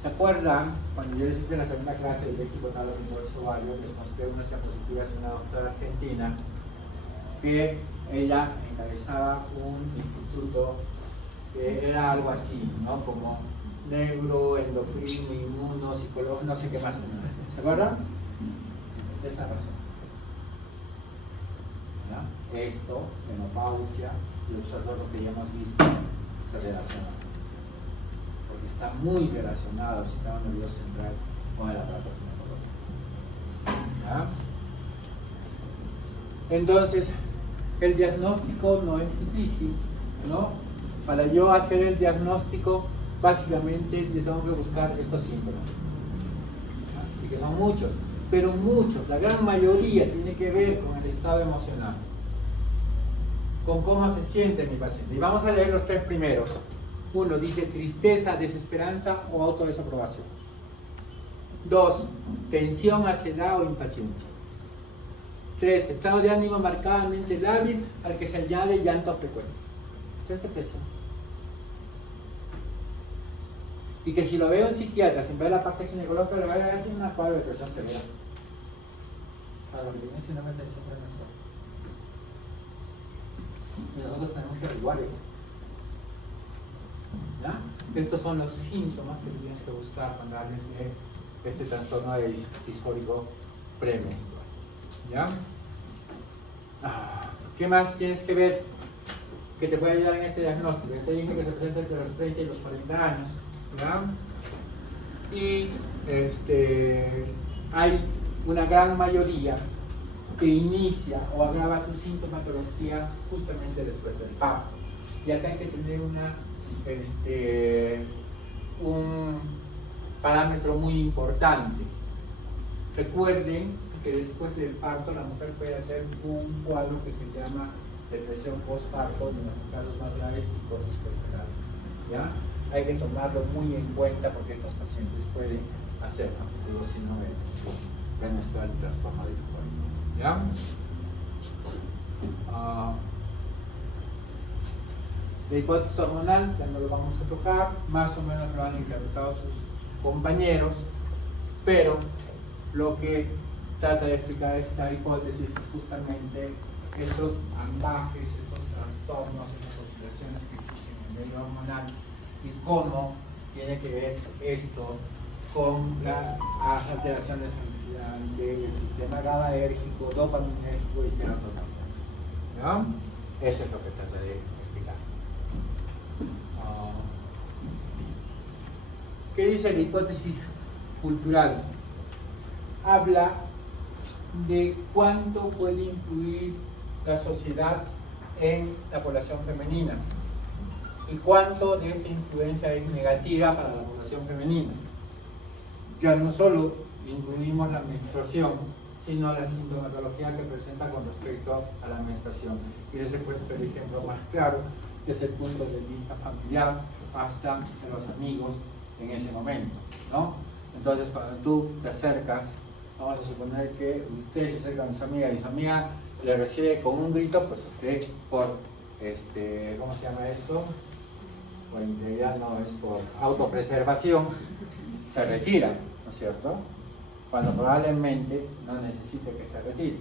¿Se acuerdan cuando yo les hice la segunda clase del léxico talónico del ovario? Les mostré unas diapositivas de una doctora argentina que ella encabezaba un instituto que era algo así, ¿no? Como neuro, endocrino, inmuno, psicólogo, no sé qué más tenía. ¿Se acuerdan? Es la razón. ¿Ya? Esto, menopausia y los trastornos que ya hemos visto se relacionan. Porque está muy relacionado el sistema nervioso central con el aparato ginecológico. ¿Ya? Entonces, el diagnóstico no es difícil, ¿no? Para yo hacer el diagnóstico, básicamente yo tengo que buscar estos síntomas. ¿Ya? Y que son muchos, pero muchos, la gran mayoría tiene que ver con el estado emocional, con cómo se siente mi paciente. Y vamos a leer los tres primeros. Uno dice tristeza, desesperanza o autodesaprobación. 2, tensión, ansiedad o impaciencia. 3, estado de ánimo marcadamente lábil al que se añade llanto frecuente. Esto es depresión. Y que si lo veo en psiquiatra, sin ver la parte ginecológica, le va a ver que tiene una cuadro de depresión severa. O sea, lo que tiene es síndrome de tensión premenstrual. Y nosotros tenemos que averiguar eso. ¿Ya? Estos son los síntomas que tienes que buscar cuando hables de este trastorno de disfórico premenstrual. ¿Ya? ¿Qué más tienes que ver que te puede ayudar en este diagnóstico? Ya te dije que se presenta entre los 30 y los 40 años. ¿Ya? Y hay una gran mayoría que inicia o agrava su sintomatología justamente después del parto. Y acá hay que tener un parámetro muy importante. Recuerden que después del parto la mujer puede hacer un cuadro que se llama depresión postparto, en los casos más graves, psicosis corporal. ¿Ya? Hay que tomarlo muy en cuenta porque estos pacientes pueden hacer un síndrome premenstrual y trastorno del cuerpo. ¿Ya? La hipótesis hormonal, ya no lo vamos a tocar, más o menos lo han interpretado sus compañeros, pero lo que trata de explicar esta hipótesis es justamente estos ambajes, esos trastornos, esas oscilaciones que existen en el medio hormonal y cómo tiene que ver esto con las alteraciones del sistema GABAérgico, dopaminérgico y serotoninérgico. ¿No? Eso es lo que trata de explicar. ¿Qué dice la hipótesis cultural? Habla de cuánto puede influir la sociedad en la población femenina y cuánto de esta influencia es negativa para la población femenina. Ya no solo incluimos la menstruación, sino la sintomatología que presenta con respecto a la menstruación. Y les he puesto el ejemplo más claro, desde el punto de vista familiar hasta de los amigos en ese momento, ¿no? Entonces, cuando tú te acercas, vamos a suponer que usted se acerca a su amiga y su amiga le recibe con un grito, pues usted por, ¿cómo se llama eso? Por integridad, no, es por autopreservación, se retira, ¿no es cierto? Cuando probablemente no necesite que se retire,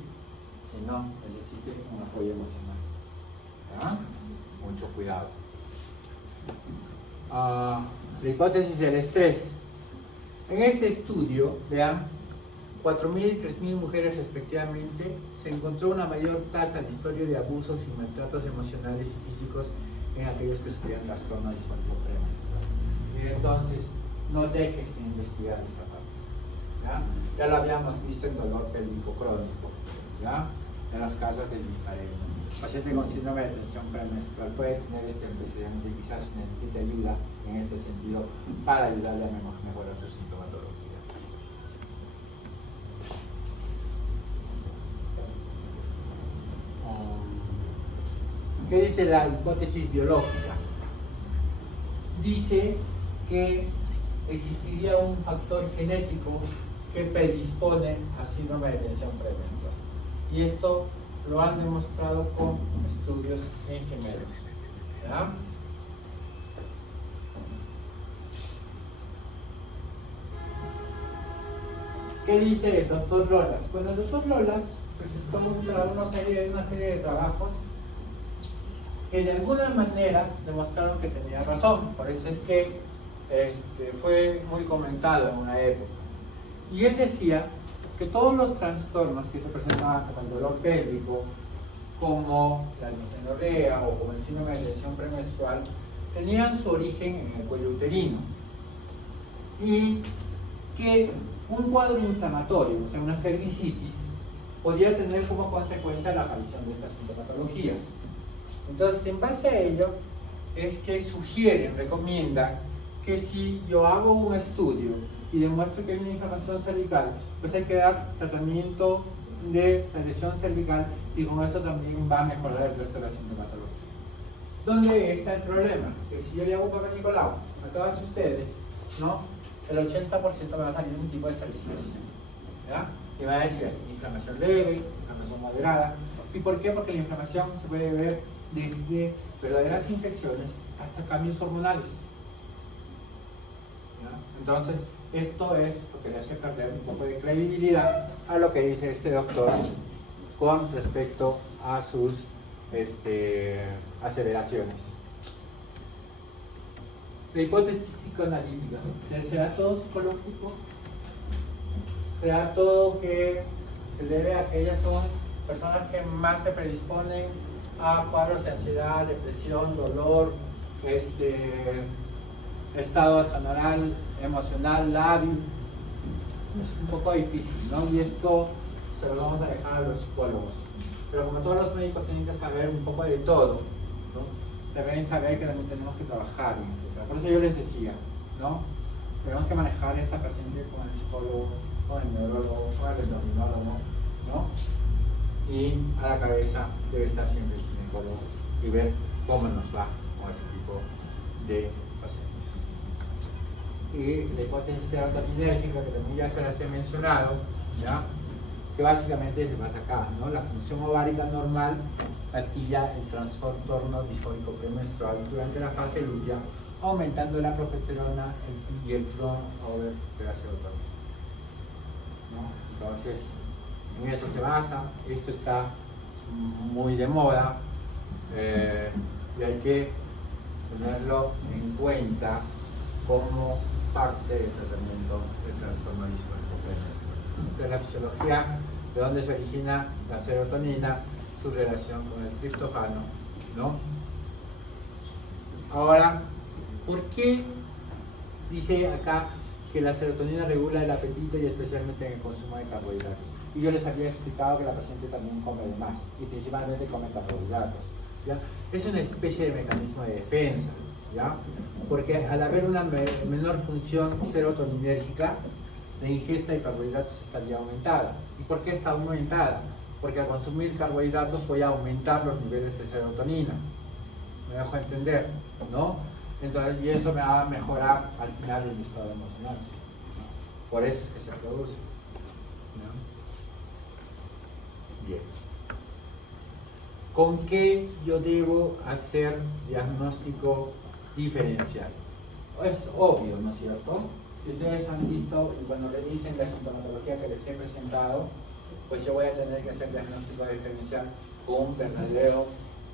sino necesite un apoyo emocional. ¿Ya? Mucho cuidado. La hipótesis del estrés. En este estudio, vean, 4.000 y 3.000 mujeres respectivamente, se encontró una mayor tasa de historia de abusos y maltratos emocionales y físicos en aquellos que sufrían trastorno disfórico premenstrual. Y entonces, no dejes de investigar esta parte. ¿Ya? Ya lo habíamos visto en dolor pélvico crónico, ¿ya? En los casos de dispareunia. El paciente con síndrome de tensión premenstrual puede tener este antecedente y quizás necesite ayuda en este sentido para ayudarle a mejorar su sintomatología. ¿Qué dice la hipótesis biológica? Dice que existiría un factor genético que predispone a síndrome de tensión premenstrual. Y esto lo han demostrado con estudios en gemelos. ¿Ya? ¿Qué dice el doctor Lolas? Bueno, el doctor Lolas presentó una serie de trabajos que de alguna manera demostraron que tenía razón. Por eso es que fue muy comentado en una época. Y él decía que todos los trastornos que se presentaban como el dolor pélvico, como la dismenorrea o como el síndrome de tensión premenstrual, tenían su origen en el cuello uterino. Y que un cuadro inflamatorio, o sea, una cervicitis, podía tener como consecuencia la aparición de esta sintomatología. Entonces, en base a ello, es que sugieren, recomiendan que si yo hago un estudio y demuestro que hay una inflamación cervical, pues hay que dar tratamiento de la lesión cervical y con eso también va a mejorar el resto de la sintomatología. ¿Dónde está el problema? Que si yo le hago un papel Nicolau a todas ustedes, ¿no? El 80% me va a salir un tipo de cervicitis, ¿ya? Y va a decir inflamación leve, inflamación moderada. ¿Y por qué? Porque la inflamación se puede ver desde verdaderas infecciones hasta cambios hormonales. ¿Ya? Entonces, esto es lo que le hace perder un poco de credibilidad a lo que dice este doctor con respecto a sus aseveraciones. La hipótesis psicoanalítica. ¿Será todo psicológico? ¿Será todo que se debe a que ellas son personas que más se predisponen a cuadros de ansiedad, depresión, dolor, estado atonal, emocional, lábil? Es un poco difícil, ¿no? Y esto se lo vamos a dejar a los psicólogos. Pero como todos los médicos tienen que saber un poco de todo, ¿no? Deben saber que también tenemos que trabajar, etc. Por eso yo les decía, ¿no? Tenemos que manejar esta paciente con el psicólogo, con el neurólogo, con el endocrinólogo, ¿no? Y a la cabeza debe estar siempre el ginecólogo y ver cómo nos va con ese tipo de pacientes. Y la hipótesis serotoninérgica, que también ya se las he mencionado, ¿ya? Que básicamente se basa acá, ¿no? La función ovárica normal gatilla el trastorno disfórico premenstrual durante la fase lútea, aumentando la progesterona y el turnover de la serotonina, ¿no? Entonces, en eso se basa. Esto está muy de moda y hay que tenerlo en cuenta como parte del tratamiento del trastorno disfórico premenstrual. Entonces, la fisiología, de dónde se origina la serotonina, su relación con el triptófano, ¿no? Ahora, ¿por qué dice acá que la serotonina regula el apetito y especialmente en el consumo de carbohidratos? Y yo les había explicado que la paciente también come de más y principalmente come carbohidratos, ¿ya? Es una especie de mecanismo de defensa, ¿ya? Porque al haber una menor función serotoninérgica, la ingesta de carbohidratos estaría aumentada. ¿Y por qué está aumentada? Porque al consumir carbohidratos voy a aumentar los niveles de serotonina. ¿Me dejo entender? ¿No? Entonces, y eso me va a mejorar al final el estado emocional, ¿no? Por eso es que se produce, ¿no? Bien. ¿Con qué yo debo hacer diagnóstico diferencial? Es obvio, ¿no es cierto? Si ustedes han visto y cuando revisen la sintomatología que les he presentado, pues yo voy a tener que hacer diagnóstico diferencial con un verdadero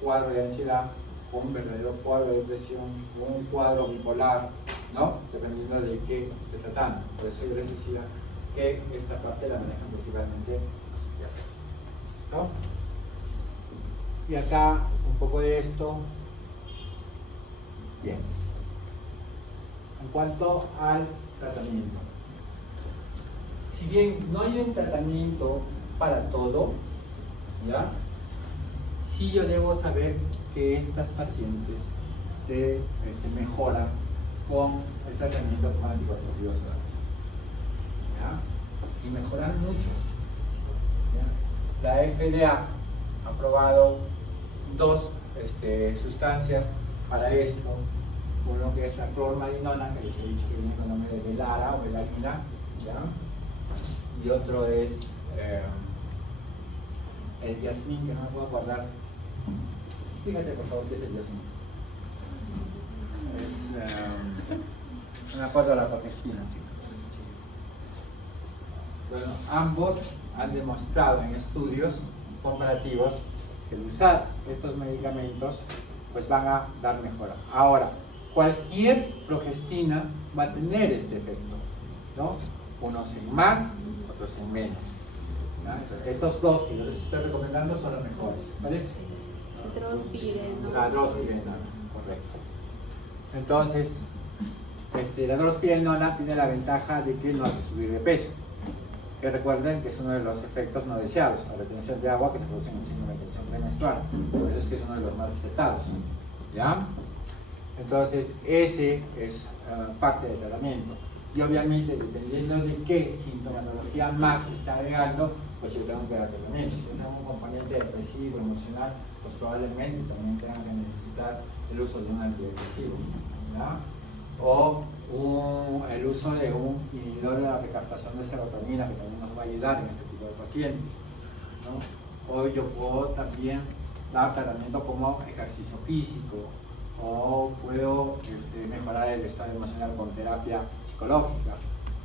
cuadro de ansiedad, con un verdadero cuadro de depresión, con un cuadro bipolar, ¿no? Dependiendo de qué esté tratando. Por eso yo les decía que esta parte la manejan principalmente los psiquiatras. ¿Listo? Y acá un poco de esto. Bien. En cuanto al tratamiento, si bien no hay un tratamiento para todo, ¿ya? Sí yo debo saber que estas pacientes mejoran con el tratamiento con anticonceptivos orales, ¿ya? Y mejoran mucho, ¿ya? La FDA ha aprobado dos sustancias para esto. Uno que es la clormadinona, que les he dicho que viene con el nombre de Velara o Velarina, ¿ya? Y otro es el Yasmin, que no me puedo acordar. Fíjate por favor qué es el Yasmin. No me acuerdo la progestina. Bueno, ambos han demostrado en estudios comparativos que el usar estos medicamentos pues van a dar mejora. Ahora, cualquier progestina va a tener este efecto, ¿no? Unos en más, otros en menos, ¿no? Entonces, estos dos que yo les estoy recomendando son los mejores, ¿parece? La drospirenona, correcto. Entonces, la drospirenona tiene la ventaja de que no hace subir de peso. Que recuerden que es uno de los efectos no deseados, la retención de agua que se produce en un síndrome de tensión premenstrual. Por eso es que es uno de los más recetados, ¿ya? Entonces, ese es parte del tratamiento. Y obviamente, dependiendo de qué sintomatología más se está agregando, pues yo tengo que dar tratamiento. Si tengo un componente depresivo, emocional, pues probablemente también tenga que necesitar el uso de un antidepresivo, ¿ya? O el uso de un inhibidor de la recaptación de serotonina, que también nos va a ayudar en este tipo de pacientes, ¿no? O yo puedo también dar tratamiento como ejercicio físico, o puedo mejorar el estado emocional con terapia psicológica.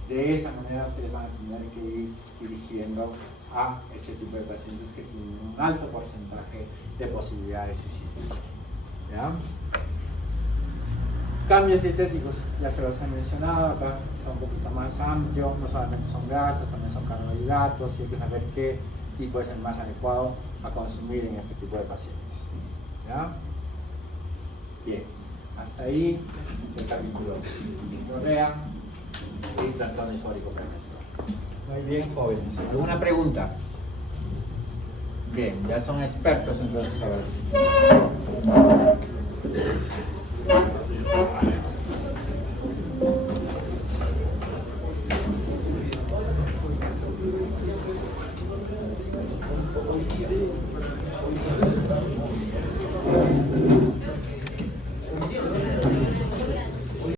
De esa manera ustedes van a tener que ir dirigiendo a este tipo de pacientes que tienen un alto porcentaje de posibilidades de suicidio, ¿ya? Cambios dietéticos, ya se los he mencionado, acá está un poquito más amplio, no solamente son grasas, también son carbohidratos, y hay que saber qué tipo es el más adecuado a consumir en este tipo de pacientes, ¿ya? Bien, hasta ahí el capítulo dismenorrea y trastorno disfórico premenstrual. Muy bien, jóvenes. ¿Alguna pregunta? Bien, ya son expertos entonces ahora.